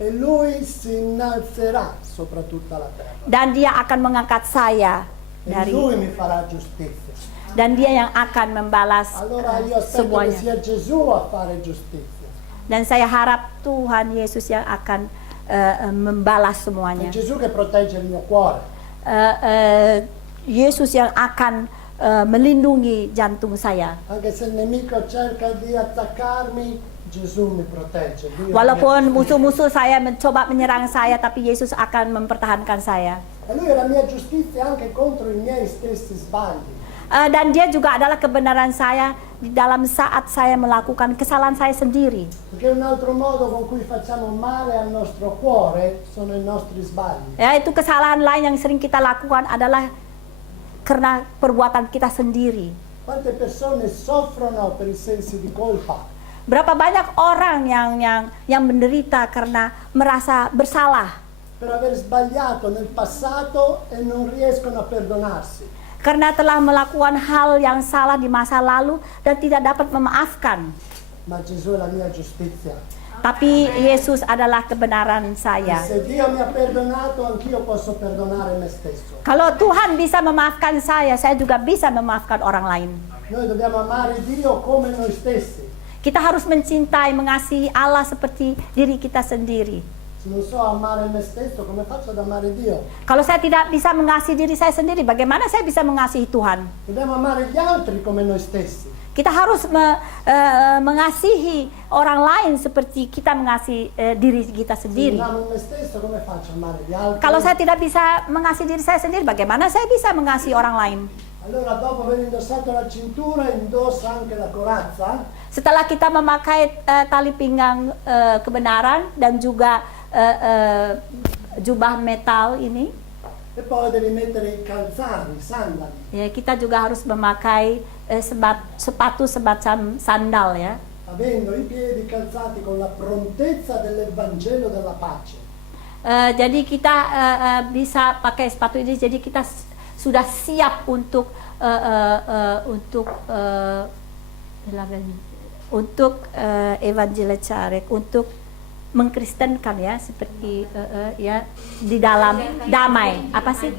E lui si innalzerà sopra tutta la terra. dan dia akan mengangkat saya E dari lui mi farà giustizia. dan dia yang akan membalas Allora io aspetto che semuanya. sia Gesù a fare giustizia. Dan saya harap Tuhan Yesus yang akan membalas È semuanya. Gesù che protegge il mio cuore. Yesus yang akan melindungi jantung saya. Anche se il nemico cerca di attaccarmi, Gesù mi protegge. Lui è Walaupun la mia giustizia. musuh-musuh saya mencoba menyerang saya, tapi Yesus akan mempertahankan saya. E lui è la mia giustizia anche contro i miei stessi sbagli. Dan dia juga adalah kebenaran saya di dalam saat saya melakukan kesalahan saya sendiri. Perché un altro modo con cui facciamo male al nostro cuore sono i nostri sbagli. Ya, itu kesalahan lain yang sering kita lakukan adalah karena perbuatan kita sendiri. Quante persone soffrono per i sensi di colpa? Berapa banyak orang yang menderita karena merasa bersalah, Per aver sbagliato nel passato e non riescono a perdonarsi. karena telah melakukan hal yang salah di masa lalu dan tidak dapat memaafkan. ma Gesù è la mia giustizia. tapi Yesus adalah kebenaran E saya. se Dio mi ha perdonato, anch'io posso perdonare me stesso. Kalau Tuhan bisa memaafkan saya juga bisa memaafkan orang lain. Noi dobbiamo amare Dio come noi stessi. Kita harus mencintai, mengasihi Allah seperti diri kita sendiri. Se non so amare me stesso, come faccio ad amare Dio? Kalau saya tidak bisa mengasihi diri saya sendiri, bagaimana saya bisa mengasihi Tuhan? Dobbiamo amare gli altri come noi stessi. Kita harus mengasihi orang lain seperti kita mengasihi diri kita Se sendiri. non amo me stesso, come faccio a amare gli altri? Kalau saya tidak bisa mengasihi diri saya sendiri, bagaimana saya bisa mengasihi orang lain? Allora, dopo aver indossato la cintura, indossa anche la corazza. Setelah kita memakai tali pinggang kebenaran dan juga jubah metal ini, E poi devi mettere i calzari, i sandali. ya, kita juga harus memakai sepatu semacam sandal ya. Avendo i piedi calzati con la prontezza dell'Evangelo della pace. Jadi kita bisa pakai sepatu ini, jadi kita sudah siap untuk evangelicare, untuk mengkristenkan ya, seperti ya di dalam damai. Apa sih?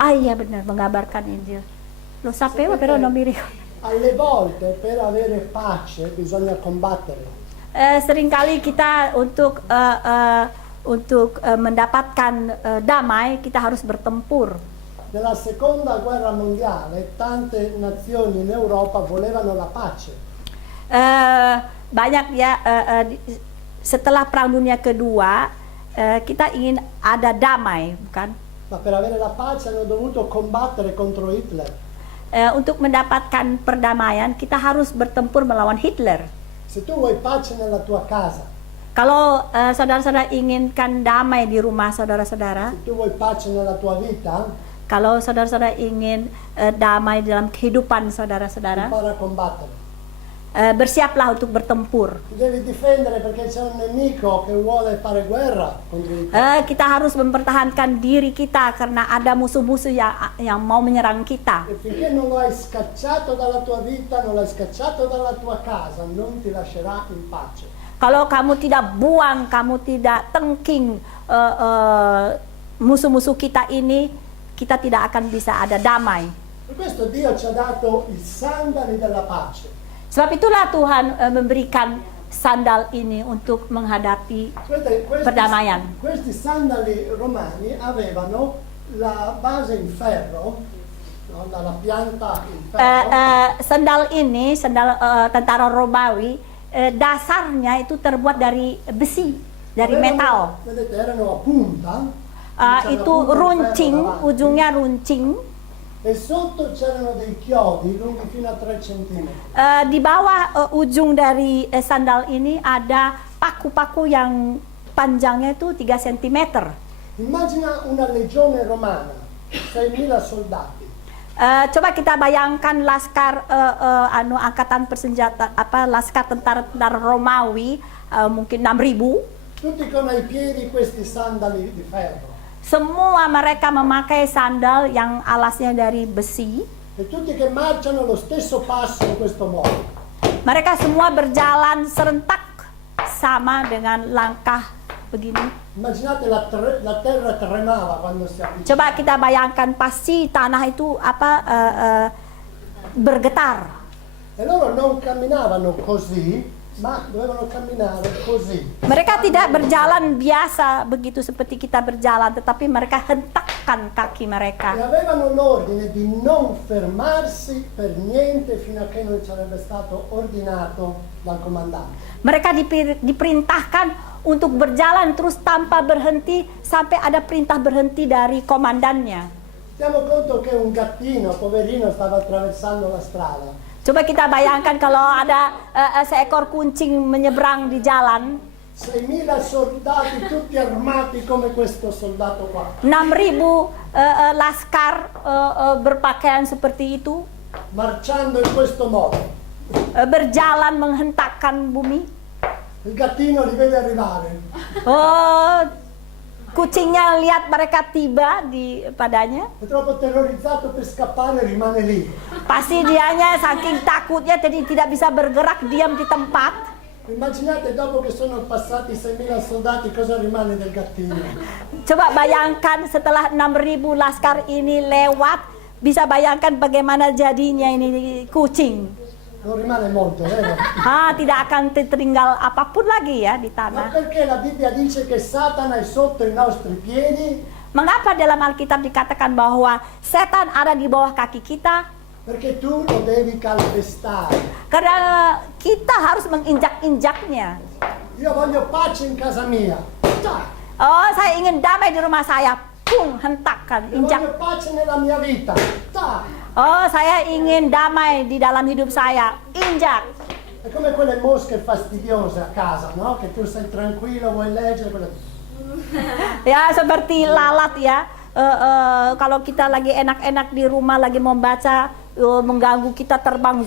Ah iya benar, mengabarkan Injil. Lo sapevo però non mi ricordo. Alle volte per avere pace bisogna combattere. Seringkali kita untuk mendapatkan damai kita harus bertempur. Nella seconda guerra mondiale tante nazioni in Europa volevano la pace. Banyak ya setelah Perang Dunia Kedua kita ingin ada damai, bukan? Ma per avere la pace hanno dovuto combattere contro Hitler. Untuk mendapatkan perdamaian kita harus bertempur melawan Hitler. Se tu vuoi pace nella tua casa, Kalau saudara-saudara inginkan damai di rumah saudara-saudara, se tu vuoi pace nella tua vita, kalau saudara-saudara ingin damai dalam kehidupan saudara-saudara, impara a combattere. bersiaplah untuk bertempur. Ti devi difendere perché c'è un nemico che vuole fare guerra contro Hitler. Kita harus mempertahankan diri kita karena ada musuh-musuh yang mau menyerang kita. E finché non lo hai scacciato dalla tua vita, non l'hai scacciato dalla tua casa, non ti lascerà in pace. Kalau kamu tidak buang, kamu tidak tengking musuh-musuh kita ini, kita tidak akan bisa ada damai. Per questo Dio ci ha dato i sandali della pace. Sebab itulah Tuhan memberikan sandal ini untuk menghadapi perdamaian. Questi sandali romani avevano la base in ferro, no? Dalla pianta in ferro. Sandal ini, sandal tentara Romawi, dasarnya itu terbuat dari besi, dari metal. Vedete, erano a punta. Itu runcing, ujungnya runcing. E sotto c'erano dei chiodi lunghi fino a 3 cm. Di bawah ujung dari sandal ini ada paku-paku yang panjangnya itu 3 cm. Immagina una legione romana, 6.000 soldati. Coba kita bayangkan laskar angkatan persenjata laskar tentara Romawi mungkin 6.000. Tutti con ai piedi questi sandali di ferro. Semua mereka memakai sandal yang alasnya dari besi. E tutti che marciano lo stesso passo in questo modo. Mereka semua berjalan serentak sama dengan langkah begini. Immaginate la terra tremava quando si avvicina. Coba kita bayangkan pasti tanah itu bergetar. E loro non camminavano così, ma dovevano camminare così. Mereka tidak berjalan biasa begitu seperti kita berjalan, tetapi mereka hentakkan kaki mereka. E avevano l'ordine di non fermarsi per niente fino a che non ci sarebbe stato ordinato dal comandante. Mereka diperintahkan untuk berjalan terus tanpa berhenti sampai ada perintah berhenti dari komandannya. Tiamo conto che un gattino, poverino, stava attraversando la strada. Coba kita bayangkan kalau ada seekor kucing menyeberang di jalan. 6.000 soldati tutti armati come questo soldato qua. 6.000 laskar berpakaian seperti itu. Marciando in questo modo. Berjalan menghentakkan bumi. Il gattino li vede arrivare. kucingnya lihat mereka tiba padanya, è troppo terrorizzato per scappare, rimane lì. pasti dianya saking takutnya jadi tidak bisa bergerak, diam di tempat. Immaginate dopo che sono passati 6.000 soldati cosa rimane del gattino. Coba bayangkan setelah 6.000 laskar ini lewat, bisa bayangkan bagaimana jadinya ini kucing. Non rimane molto, vero? Tidak akan tertinggal apapun lagi ya di Ma tanah. perché la Bibbia dice che Satana è sotto i nostri piedi? Mengapa dalam Alkitab dikatakan bahwa setan ada di bawah kaki kita? Perché tu lo devi calpestare. Karena kita harus menginjak-injaknya. Io voglio pace in casa mia. Tac. Oh, saya ingin damai di rumah saya. Pung, hentakkan, Io injak. voglio pace nella mia vita. Tac. Oh, saya ingin damai di dalam hidup saya. Injak. È come quelle mosche fastidiose a casa, no? Che tu sei tranquillo, vuoi leggere quelle... Ya, seperti lalat ya. Kalau kita lagi enak-enak di rumah lagi membaca, mengganggu kita terbang.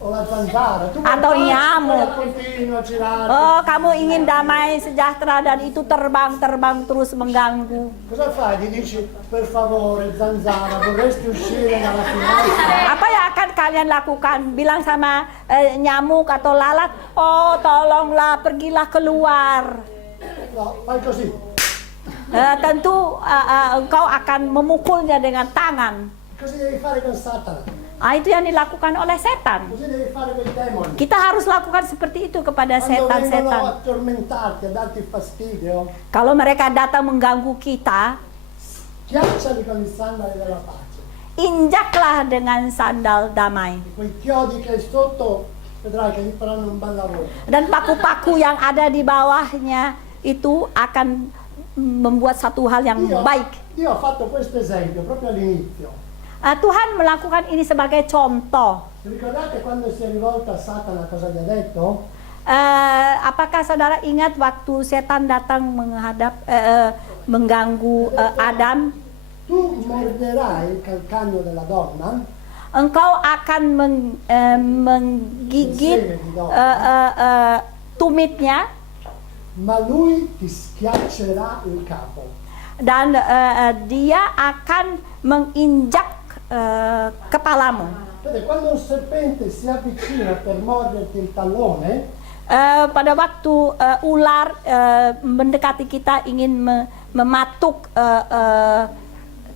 O la zanzara. Tu vuoi Atau pace, nyamuk. quella continua a girare. Oh, kamu ingin damai, sejahtera, dan itu terbang terus mengganggu. Cosa fai? Gli dici, per favore, zanzara, vorresti uscire dalla finestra? Apa yang akan kalian lakukan? Bilang sama nyamuk atau lalat, oh tolonglah, pergilah keluar. No, fai così. Tentu engkau akan memukulnya dengan tangan. Così devi fare con Satana. Itu yang dilakukan oleh setan. Così devi fare con i demoni. Kita harus lakukan seperti itu kepada Quando vengono setan-setan. a tormentarti, a darti fastidio, Kalau mereka datang mengganggu kita, schiacciali con il sandalo della pace. injaklah dengan sandal damai. Quei chiodi che hai sotto, vedrai che gli faranno un bel lavoro. Dan paku-paku yang ada di bawahnya itu akan membuat satu hal yang baik. Io ho fatto questo esempio proprio all'inizio. Tuhan melakukan ini sebagai contoh. Vi ricordate quando si è rivolto a Satana cosa gli ha detto? Apakah saudara ingat waktu setan datang mengganggu Adam? Tu morderai il calcagno della donna, Engkau akan menggigit tumitnya, ma lui ti schiaccerà il capo. dan dia akan menginjak kepalamu. Vede, quando un serpente si avvicina per morderti il tallone, Pada waktu ular mendekati kita ingin mematuk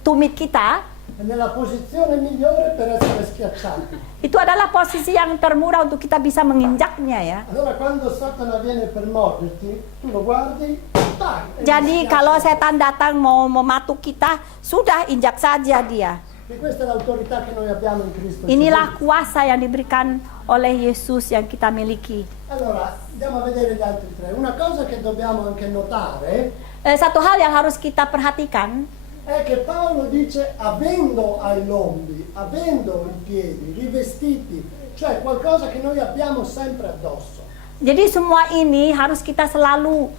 tumit kita, è nella posizione migliore per essere schiacciati. itu adalah posisi yang termurah untuk kita bisa menginjaknya ya. Allora quando Satana viene per morderti, tu lo guardi, tac, e Jadi ti kalau schiaccia. setan datang mau mematuk kita, sudah injak saja dia. E questa è l'autorità che noi abbiamo in Cristo Inilah Gesù. kuasa yang diberikan oleh Yesus yang kita miliki. Allora, andiamo a vedere gli altri tre. Una cosa che dobbiamo anche notare Satu hal yang harus kita perhatikan, è che Paolo dice avendo ai lombi, avendo i piedi, rivestiti, cioè qualcosa che noi abbiamo sempre addosso. jadi semua ini harus kita selalu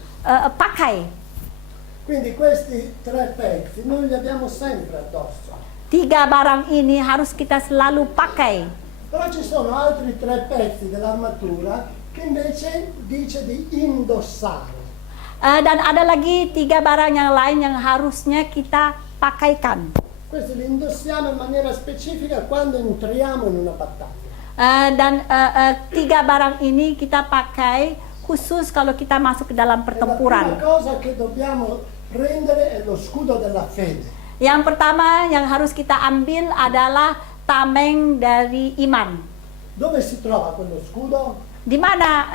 pakai. Quindi questi tre pezzi noi li abbiamo sempre addosso. 3 barang ini harus kita selalu pakai. Però ci sono altri tre pezzi dell'armatura che invece dice di indossare. Dan ada lagi 3 barang yang lain yang harusnya kita pakaikan. Questi li indossiamo in maniera specifica quando entriamo in una battaglia. Dan 3 barang ini kita pakai khusus kalau kita masuk ke dalam E la prima pertempuran. cosa che dobbiamo prendere è lo scudo della fede. Yang pertama yang harus kita ambil adalah tameng dari iman. Dove si trova quello scudo? Di mana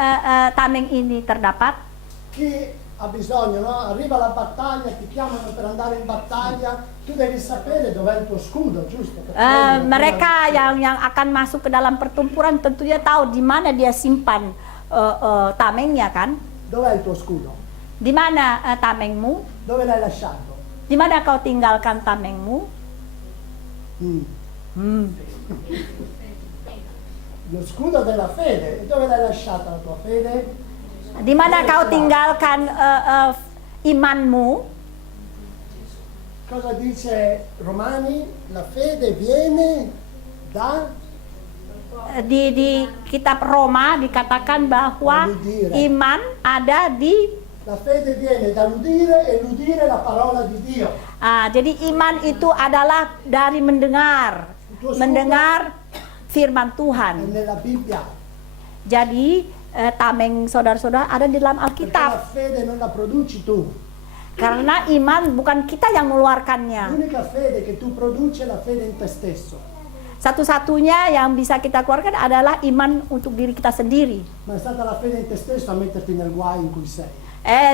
tameng ini terdapat? Chi ha bisogno, no? Arriva la battaglia, ti chiamano per andare in battaglia, tu devi sapere dov'è il tuo scudo, giusto? Per prenderlo, Mereka prima di- yang akan masuk ke dalam pertempuran tentunya tahu di mana dia simpan tamengnya kan? Dov'è il tuo scudo? Di mana tamengmu? Dove l'hai lasciato? Di mana kau tinggalkan tamengmu? Lo scudo della fede. E dove l'hai lasciata la tua fede? Di mana kau tinggalkan imanmu? Cosa dice Romani? La fede viene da... Di kitab Roma dikatakan bahwa iman ada di La fede viene dall'udire e l'udire la parola di Dio. Jadi iman itu adalah dari mendengar firman È Tuhan. nella Bibbia. Jadi tameng saudara-saudara ada di dalam Perché la Alkitab. fede non la produci tu. Karena iman bukan kita yang mengeluarkannya. L'unica fede che tu produci è la fede in te stesso. Satu-satunya yang bisa kita keluarkan adalah iman untuk diri kita sendiri. Ma è stata la fede in te stesso a metterti nel guaio in cui sei.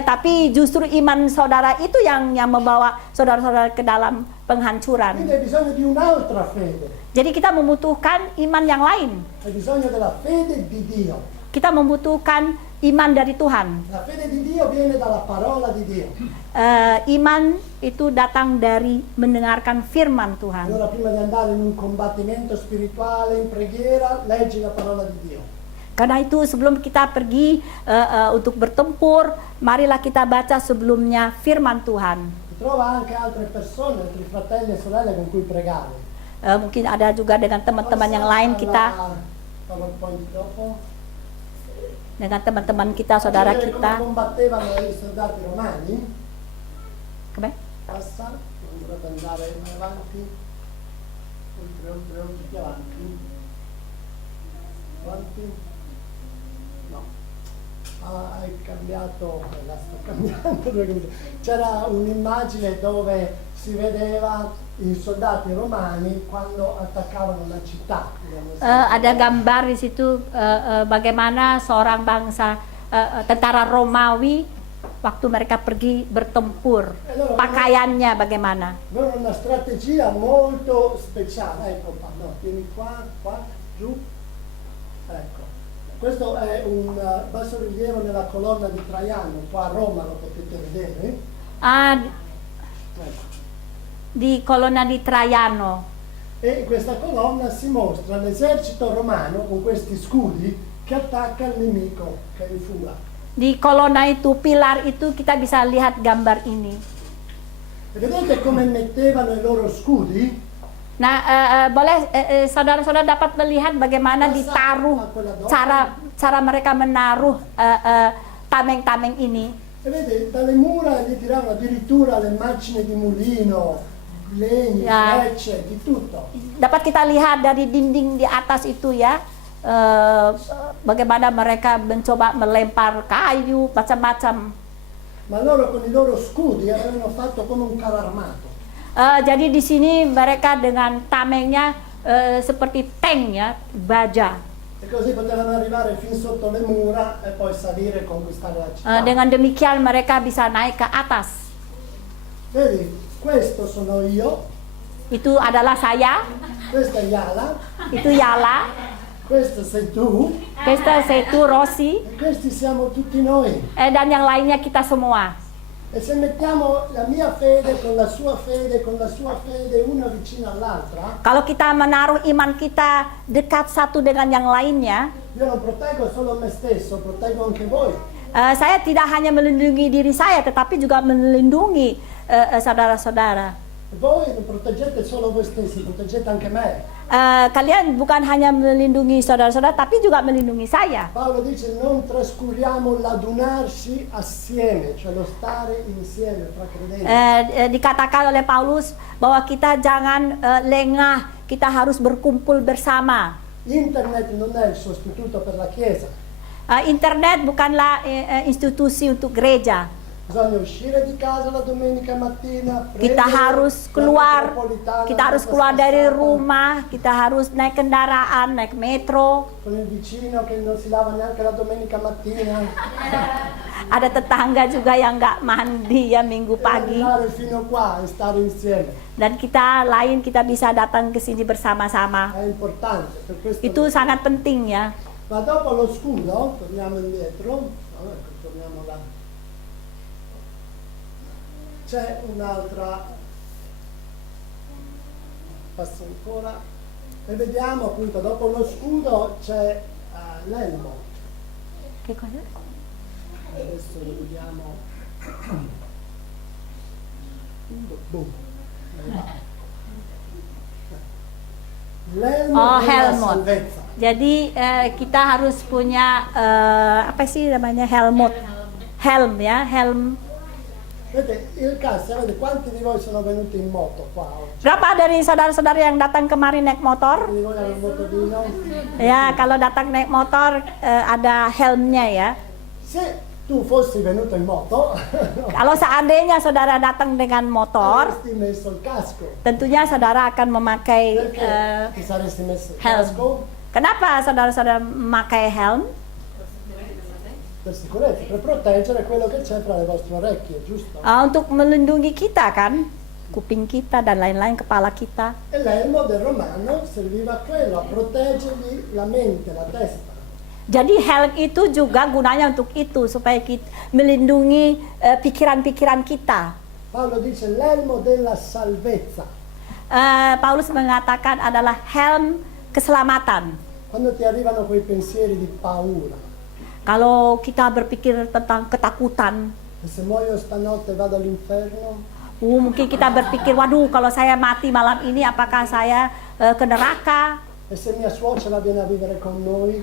Tapi justru iman saudara itu yang membawa saudara-saudara ke dalam penghancuran. Quindi hai bisogno di un'altra fede. Jadi kita membutuhkan iman yang lain. Hai bisogno della fede di Dio. Kita membutuhkan iman dari Tuhan. La fede di Dio viene dalla parola di Dio. Iman itu datang dari mendengarkan firman Tuhan. Allora prima di andare in un combattimento spirituale, in preghiera, leggi la parola di Dio. Karena itu sebelum kita pergi untuk bertempur, marilah kita baca sebelumnya firman Tuhan. Trova anche altre persone, altri fratelli e sorelle con cui pregare. Mungkin ada juga dengan teman-teman yang lain kita, PowerPoint dopo. dengan teman-teman kita, saudara Vedere kita. come combattevano i soldati romani. Come? Passa, non dovrebbe andare mai avanti. Oltre, più avanti. Avanti. No. Hai cambiato, la sto cambiando. C'era un'immagine dove si vedeva i soldati romani quando attaccavano la città. Ada gambar di situ bagaimana seorang bangsa tentara Romawi waktu mereka pergi bertempur, pakaiannya bagaimana. Avevano una strategia molto speciale. Ecco qua, no, tieni qua, giù. Ecco. Questo è un basso rilievo nella colonna di Traiano, qua a Roma lo potete vedere. Ecco. Di colonna di Traiano. E in questa colonna si mostra l'esercito romano con questi scudi che attacca il nemico che rifuga. Di kolonna itu, pilar itu kita bisa lihat gambar ini. E vedete come mettevano i loro scudi? Nah, boleh saudara-saudara dapat melihat bagaimana ditaruh cara mereka menaruh tameng-tameng ini. E vedete, dalle mura gli tiravano addirittura le macine di mulino, legni, frecce, di tutto. Dapat kita lihat dari dinding di atas itu ya, bagaimana mereka mencoba melempar kayu, macam-macam. Ma loro con i loro scudi avevano fatto come un carro armato. Jadi di sini mereka dengan tamengnya seperti tank ya, baja. E così potevano arrivare fin sotto le mura e poi salire e conquistare la città. Dengan demikian mereka bisa naik ke atas. Vedi, questo sono io, Itu adalah saya, questa è Yala, itu Yala, questo sei tu, Kesta Setu Rossi, e questi siamo tutti noi. dan yang lainnya kita semua. E se mettiamo la mia fede con la sua fede, con la sua fede, una vicina all'altra, Kalau kita menaruh iman kita dekat satu dengan yang lainnya, io non proteggo solo me stesso, proteggo anche voi. saya tidak hanya melindungi diri saya, tetapi juga melindungi saudara-saudara. E voi non proteggete solo voi stessi, proteggete anche me. Kalian bukan hanya melindungi saudara-saudara, tapi juga melindungi saya. Paolo dice non trascuriamo l'adunarsi assieme, cioè lo stare insieme fra credenti. Dikatakan oleh Paulus bahwa kita jangan lengah, kita harus berkumpul bersama. Internet non è il sostituto per la Chiesa. Internet bukanlah institusi untuk gereja. Bisogna uscire di casa la domenica mattina, Kita harus keluar, metropolitana, kita harus la keluar dari passeggiata rumah, kita harus naik kendaraan, naik metro. con il vicino che non si lava neanche la domenica mattina, Ada tetangga juga yang nggak mandi ya minggu e pagi. arrivare fino qua e stare insieme. Dan kita bisa datang ke sini bersama-sama. È importante, per questo. Itu sangat penting ya. Ma dopo lo scudo, torniamo indietro, ecco, torniamo là. C'è un'altra, passo ancora, e vediamo appunto dopo lo scudo c'è l'elmo. Che cosa? Adesso lo vediamo. Boom. L'elmo Oh, della helmet. salvezza. Jadi kita harus punya apa sih namanya helmet. helm ya, helm. Vedete, il Cassia, vedete, quanti di voi sono venuti in moto qua oggi? Berapa dari saudara-saudara yang datang kemarin naik motor? Quanti di voi hanno il motorino? Ya, kalau datang naik motor ada helmnya ya. Se tu fossi venuto in moto, Kalau seandainya saudara datang dengan motor, avresti messo il casco. tentunya saudara akan memakai Perché ti saresti messo il helm. casco? Kenapa saudara-saudara memakai helm? Per sicurezza, per proteggere quello che c'è fra le vostre orecchie, giusto? Untuk melindungi kita kan, kuping kita dan lain-lain, kepala kita. E l'elmo del romano serviva a quello, a proteggergli la mente, la testa. Jadi helm itu juga gunanya untuk itu, supaya kita melindungi pikiran-pikiran kita. Paolo dice l'elmo della salvezza. Paulus mengatakan adalah helm keselamatan. Quando ti arrivano quei pensieri di paura, Kalau kita berpikir tentang ketakutan, e se muoio stanotte vado all'inferno, mungkin kita berpikir, waduh kalau saya mati malam ini apakah saya ke neraka? e se mia suocera viene a vivere con noi,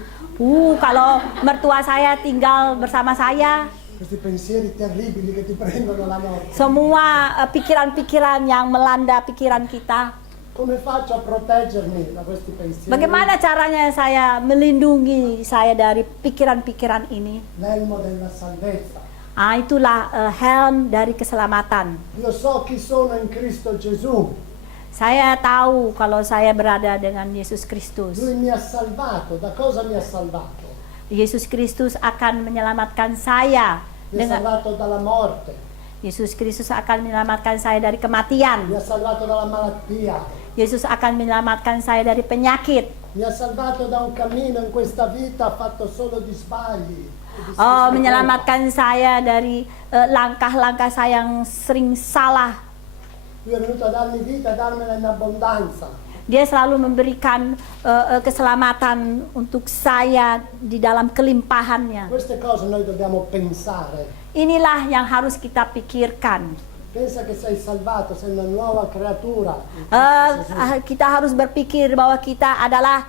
Kalau mertua saya tinggal bersama saya. questi pensieri terribili che ti prendono la notte. Semua pikiran-pikiran yang melanda pikiran kita. Come faccio a proteggermi da questi pensieri? Bagaimana caranya saya melindungi saya dari pikiran-pikiran ini? L'elmo della salvezza. Itulah helm dari keselamatan. Io so chi sono in Cristo Gesù. Saya tahu kalau saya berada dengan Yesus Kristus. Lui mi ha salvato. Da cosa mi ha salvato? Yesus Kristus akan menyelamatkan saya Mi ha dengan salvato dalla morte. Yesus Kristus akan menyelamatkan saya dari kematian. Mi ha salvato dalla malattia. Yesus akan menyelamatkan saya dari penyakit. Mi ha salvato da un cammino in questa vita fatto solo di sbagli. e di sensi di Menyelamatkan saya dari langkah-langkah saya yang sering salah. colpa. Lui è venuto a darmi vita, a darmela in abbondanza. Dia selalu memberikan keselamatan untuk saya di dalam kelimpahannya. Queste cose noi dobbiamo pensare. Inilah yang harus kita pikirkan. Pensa che sei salvato, sei una nuova creatura. in Cristo Gesù. Kita harus berpikir bahwa kita adalah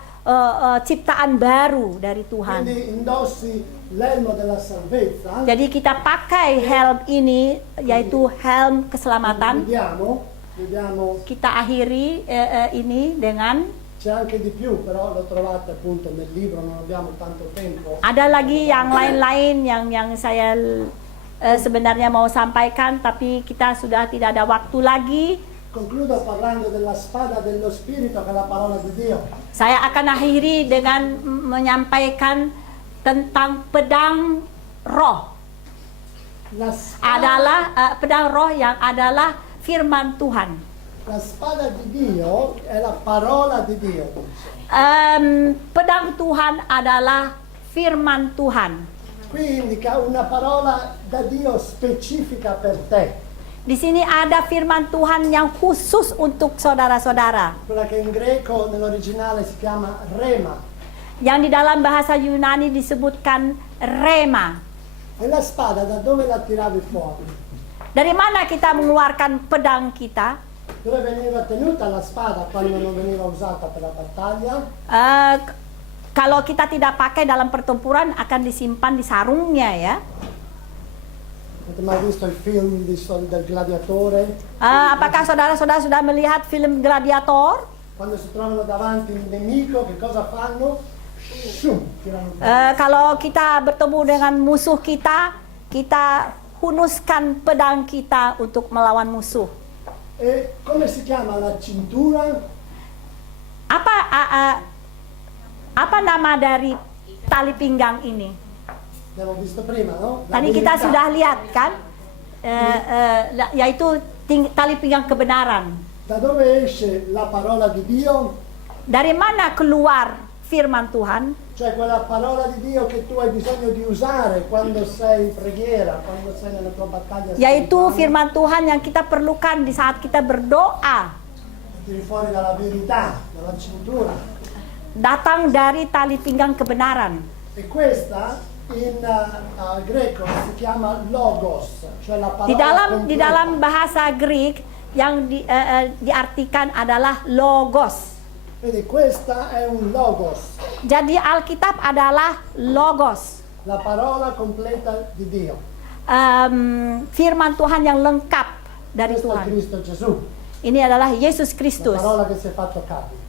ciptaan baru dari Tuhan. Quindi indossi l'elmo della salvezza. Jadi kita pakai helm ini, yaitu helm keselamatan. Vediamo, Kita akhiri ini dengan c'è anche di più, però lo trovate appunto nel libro, non abbiamo tanto tempo. ada lagi yang lain-lain yang saya sebenarnya mau sampaikan, tapi kita sudah tidak ada waktu lagi. Concludo parlando della spada dello spirito, che è la parola di Dio. Saya akan akhiri dengan menyampaikan tentang pedang roh. La spada, Adalah pedang roh yang adalah firman Tuhan. la spada di Dio è la parola di Dio. Dice. Pedang Tuhan adalah firman Tuhan. Qui indica una parola da Dio specifica per te, Di sini ada firman Tuhan yang khusus untuk saudara-saudara. quella che in greco nell'originale si chiama rema. Yang di dalam bahasa Yunani disebutkan rema. E la spada da dove la tiravi fuori? Dari mana kita mengeluarkan pedang kita? Dove veniva tenuta la spada quando non veniva usata per la battaglia? Kalau kita tidak pakai dalam pertempuran akan disimpan di sarungnya ya. Avete mai visto il film del gladiatore? Apakah saudara-saudara sudah melihat film Gladiator? Quando si trovano davanti un nemico, che cosa fanno? Shum, tirano fuori. Kalau kita bertemu dengan musuh kita, kita hunuskan pedang kita untuk melawan musuh. E come si chiama la cintura? Apa nama dari tali pinggang ini? Abbiamo visto prima, no? La Tadi kita verità. sudah lihat kan, yaitu tali pinggang kebenaran. Da dove esce la parola di Dio? Dari mana keluar firman Tuhan? Cioè quella parola di Dio che tu hai bisogno di usare quando sei in preghiera, quando sei nella tua battaglia Yaitu spirituale. firman Tuhan yang kita perlukan di saat kita berdoa. Tiri fuori dalla verità, dalla cintura. Datang dari tali pinggang kebenaran. E questa in greco si chiama logos, cioè la parola Di completa. dalam bahasa Greek yang diartikan adalah logos. Vedi, questa è un logos, Jadi Alkitab adalah logos, la parola completa di Dio. firman Tuhan yang lengkap dari Questo è Tuhan. Cristo Gesù, Ini adalah Yesus la Kristus, parola che si è fatto carne.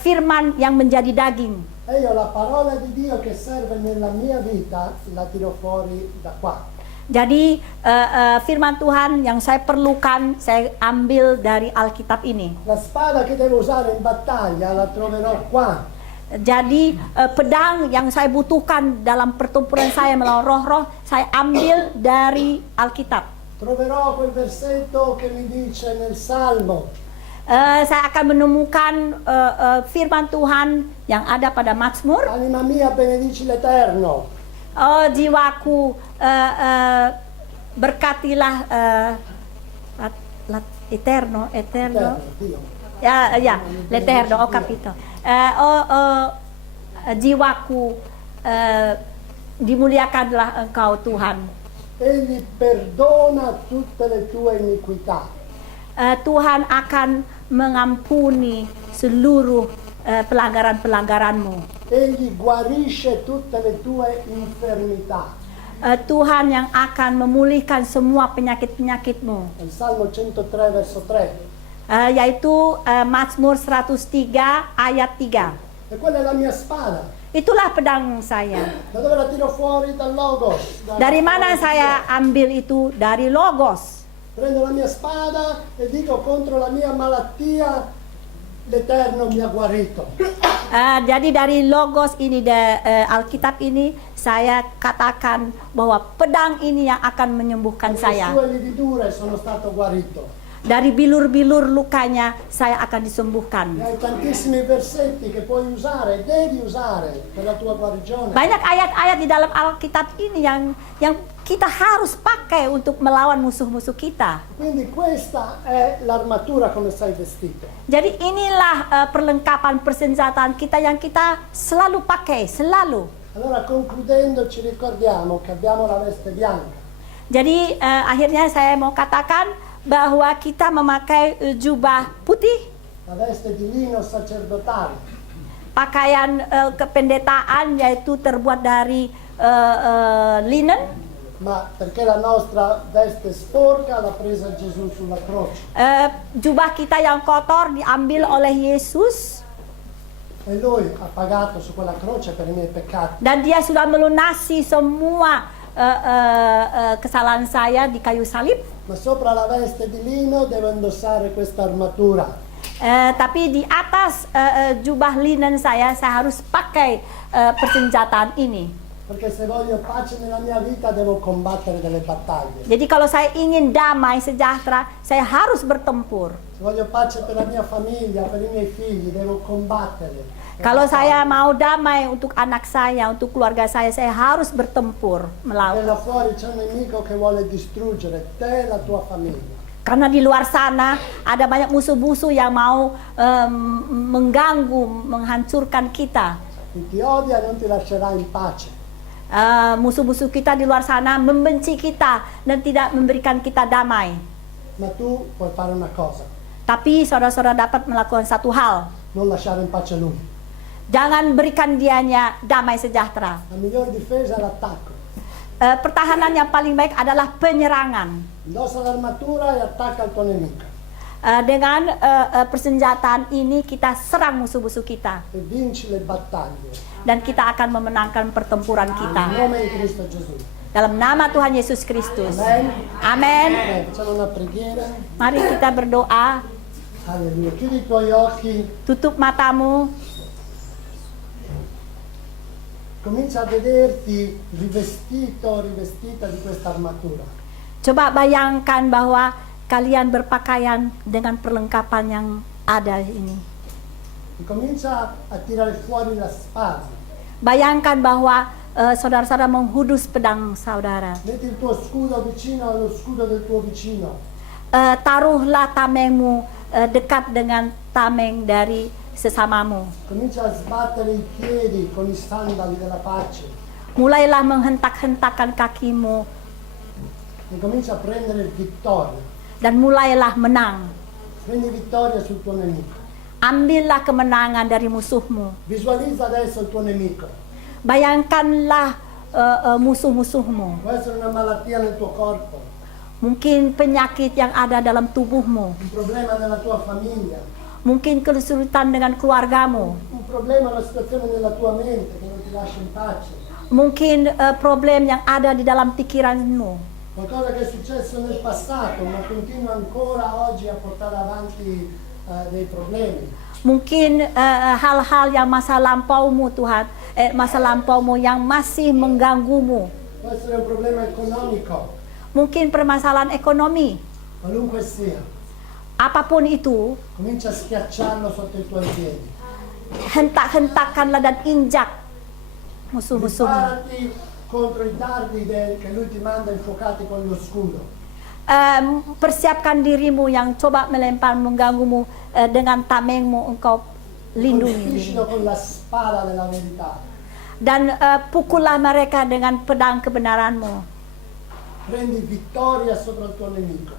firman yang menjadi daging. E io la parola di Dio che serve nella mia vita la tiro fuori da qua. Jadi firman Tuhan yang saya perlukan saya ambil dari Alkitab ini. La spada che devo usare in battaglia la troverò qua. Jadi pedang yang saya butuhkan dalam pertempuran saya melawan roh-roh saya ambil dari Alkitab. Troverò quel versetto che mi dice nel Salmo: Saya akan menemukan firman Tuhan yang ada pada Mazmur. anima mia benedici l'Eterno. Oh jiwaku, berkatilah eterno. Eterno, Dio. Ya, l'Eterno, ho capito. Jiwaku, dimuliakanlah Engkau Tuhan. Egli perdona tutte le tue iniquità. Tuhan akan mengampuni seluruh pelanggaran-pelanggaranmu. Egli guarisce tutte le tue infermità. Tuhan yang akan memulihkan semua penyakit-penyakitmu. Nel Salmo 103 verso 3. Yaitu Mazmur 103 ayat 3. E quella è la mia spada. Itulah pedang saya. Da dove la tiro fuori? Dal Logos. Dari mana saya ambil itu? Dari Logos. Prendo la mia spada e dico contro la mia malattia l'Eterno mi ha guarito. Jadi dari Logos ini, Alkitab ini, saya katakan bahwa pedang ini yang akan menyembuhkan Le saya. sue lividure sono stato guarito. Dari bilur-bilur lukanya, saya akan disembuhkan. E hai tantissimi versetti che puoi usare, devi usare per la tua guarigione. Banyak ayat-ayat di dalam Alkitab ini yang kita harus pakai untuk melawan musuh-musuh kita. Quindi questa è l'armatura come sei vestito. Jadi inilah perlengkapan persenjataan kita yang kita selalu pakai, selalu. Allora concludendo ci ricordiamo che abbiamo la veste bianca. Jadi akhirnya saya mau katakan bahwa kita memakai jubah putih, La veste di lino sacerdotale, pakaian kependetaan yaitu terbuat dari linen. ma perché la nostra veste sporca l'ha presa Gesù sulla croce. Jubah kita yang kotor diambil oleh Yesus E lui ha pagato su quella croce per i miei peccati. dan dia sudah melunasi semua kesalahan saya di kayu salib. Ma sopra la veste di lino devo indossare questa armatura. Tapi di atas jubah linen saya harus pakai persenjataan ini. Perché se voglio pace nella mia vita devo combattere delle battaglie. Jadi kalau saya ingin damai sejahtera, saya harus bertempur. Se voglio pace per la mia famiglia, per i miei figli, devo combattere. Kalau saya mau damai untuk anak saya, untuk keluarga saya harus bertempur E melawan. là fuori c'è un nemico che vuole distruggere te e la tua famiglia. Karena di luar sana ada banyak musuh-musuh yang mau mengganggu, menghancurkan kita. Chi ti odia non ti lascerà in pace. Musuh-musuh kita di luar sana membenci kita dan tidak memberikan kita damai. Ma tu puoi fare una cosa, Tapi saudara-saudara dapat melakukan satu hal. non lasciare in pace lui. Jangan berikan dianya damai sejahtera. La miglior difesa è l'attacco. Pertahanan yang paling baik adalah penyerangan. Indossa l'armatura e attacca il tuo nemico. Dengan persenjataan ini kita serang musuh-musuh kita. E vinci le battaglie. Dan kita akan memenangkan pertempuran Nel kita. nome di Cristo Gesù. Dalam nama Tuhan Yesus Kristus. Amen. Amin. Facciamo una preghiera. Mari kita berdoa. Alleluia. Chiudi i tuoi occhi. Tutup matamu. Comincia a vederti rivestito, rivestita di questa armatura. Coba bayangkan bahwa kalian berpakaian dengan perlengkapan yang ada ini. E comincia a tirare fuori la spada. Bayangkan bahwa saudara-saudara menghudus pedang saudara. Metti il tuo scudo vicino allo scudo del tuo vicino. Taruhlah tamengmu dekat dengan tameng dari sesamamu. Comincia a sbattere i piedi con i sandali della pace. Mulailah menghentak-hentakan kakimu E comincia a prendere vittoria. dan mulailah menang. Prendi vittoria sul tuo nemico. Ambillah kemenangan dari musuhmu. Visualizza adesso il tuo nemico. Bayangkanlah musuh-musuhmu. può essere una malattia nel tuo corpo, Mungkin penyakit yang ada dalam tubuhmu. un problema nella tua famiglia, Mungkin kesulitan dengan keluargamu. un problema, una situazione nella tua mente che non ti lascia in pace, Mungkin problem yang ada di dalam pikiranmu. qualcosa che è successo nel passato ma continua ancora oggi a portare avanti dei problemi. Mungkin hal-hal yang masa lampaumu Tuhan, masa lampaumu yang masih mengganggumu. Può essere un problema economico, Mungkin permasalahan ekonomi. qualunque sia, Apapun itu, comincia a schiacciarlo sotto i tuoi piedi. hentak-hentakkanlah dan injak musuh-musuhmu. Preparati contro i dardi che lui ti manda infuocati con lo scudo. Persiapkan dirimu yang coba melempar mengganggumu dengan tamengmu, engkau lindungi dirimu. Colpiscilo con la spada della verità. Dan pukullah mereka dengan pedang kebenaranmu. Prendi vittoria sopra il tuo nemico.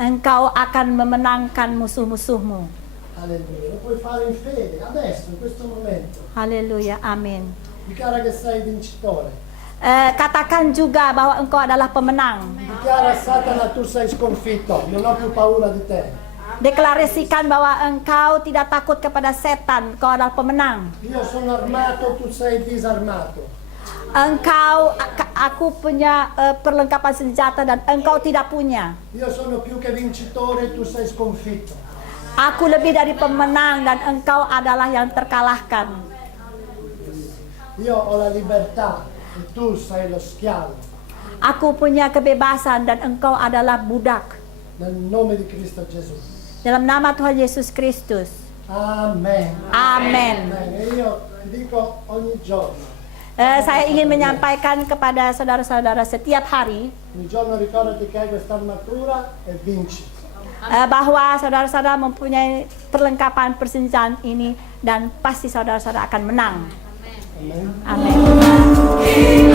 Engkau akan memenangkan musuh-musuhmu. Alleluia. Lo puoi fare in fede, adesso, in questo momento. Haleluya, amin. Dichiara che sei vincitore. Katakan juga bahwa engkau adalah pemenang. Dichiara a Satana, tu sei sconfitto, non ho più paura di te. Deklarasikan bahwa engkau tidak takut kepada setan, engkau adalah pemenang. Io sono armato, tu sei disarmato. Aku punya perlengkapan senjata dan engkau tidak punya. Io sono più che vincitore, tu sei sconfitto. Aku lebih dari pemenang dan engkau adalah yang terkalahkan. Io ho la libertà e tu sei lo schiavo. Aku punya kebebasan dan engkau adalah budak. Nel nome di Cristo Gesù. Dalam nama Tuhan Yesus Kristus. Amen. Amen. E io ti dico ogni giorno. Saya ingin menyampaikan kepada saudara-saudara setiap hari Ogni giorno ricordati che hai questa armatura e vinci. bahwa saudara-saudara mempunyai perlengkapan persenjataan ini dan pasti saudara-saudara akan menang. Amen. Amin.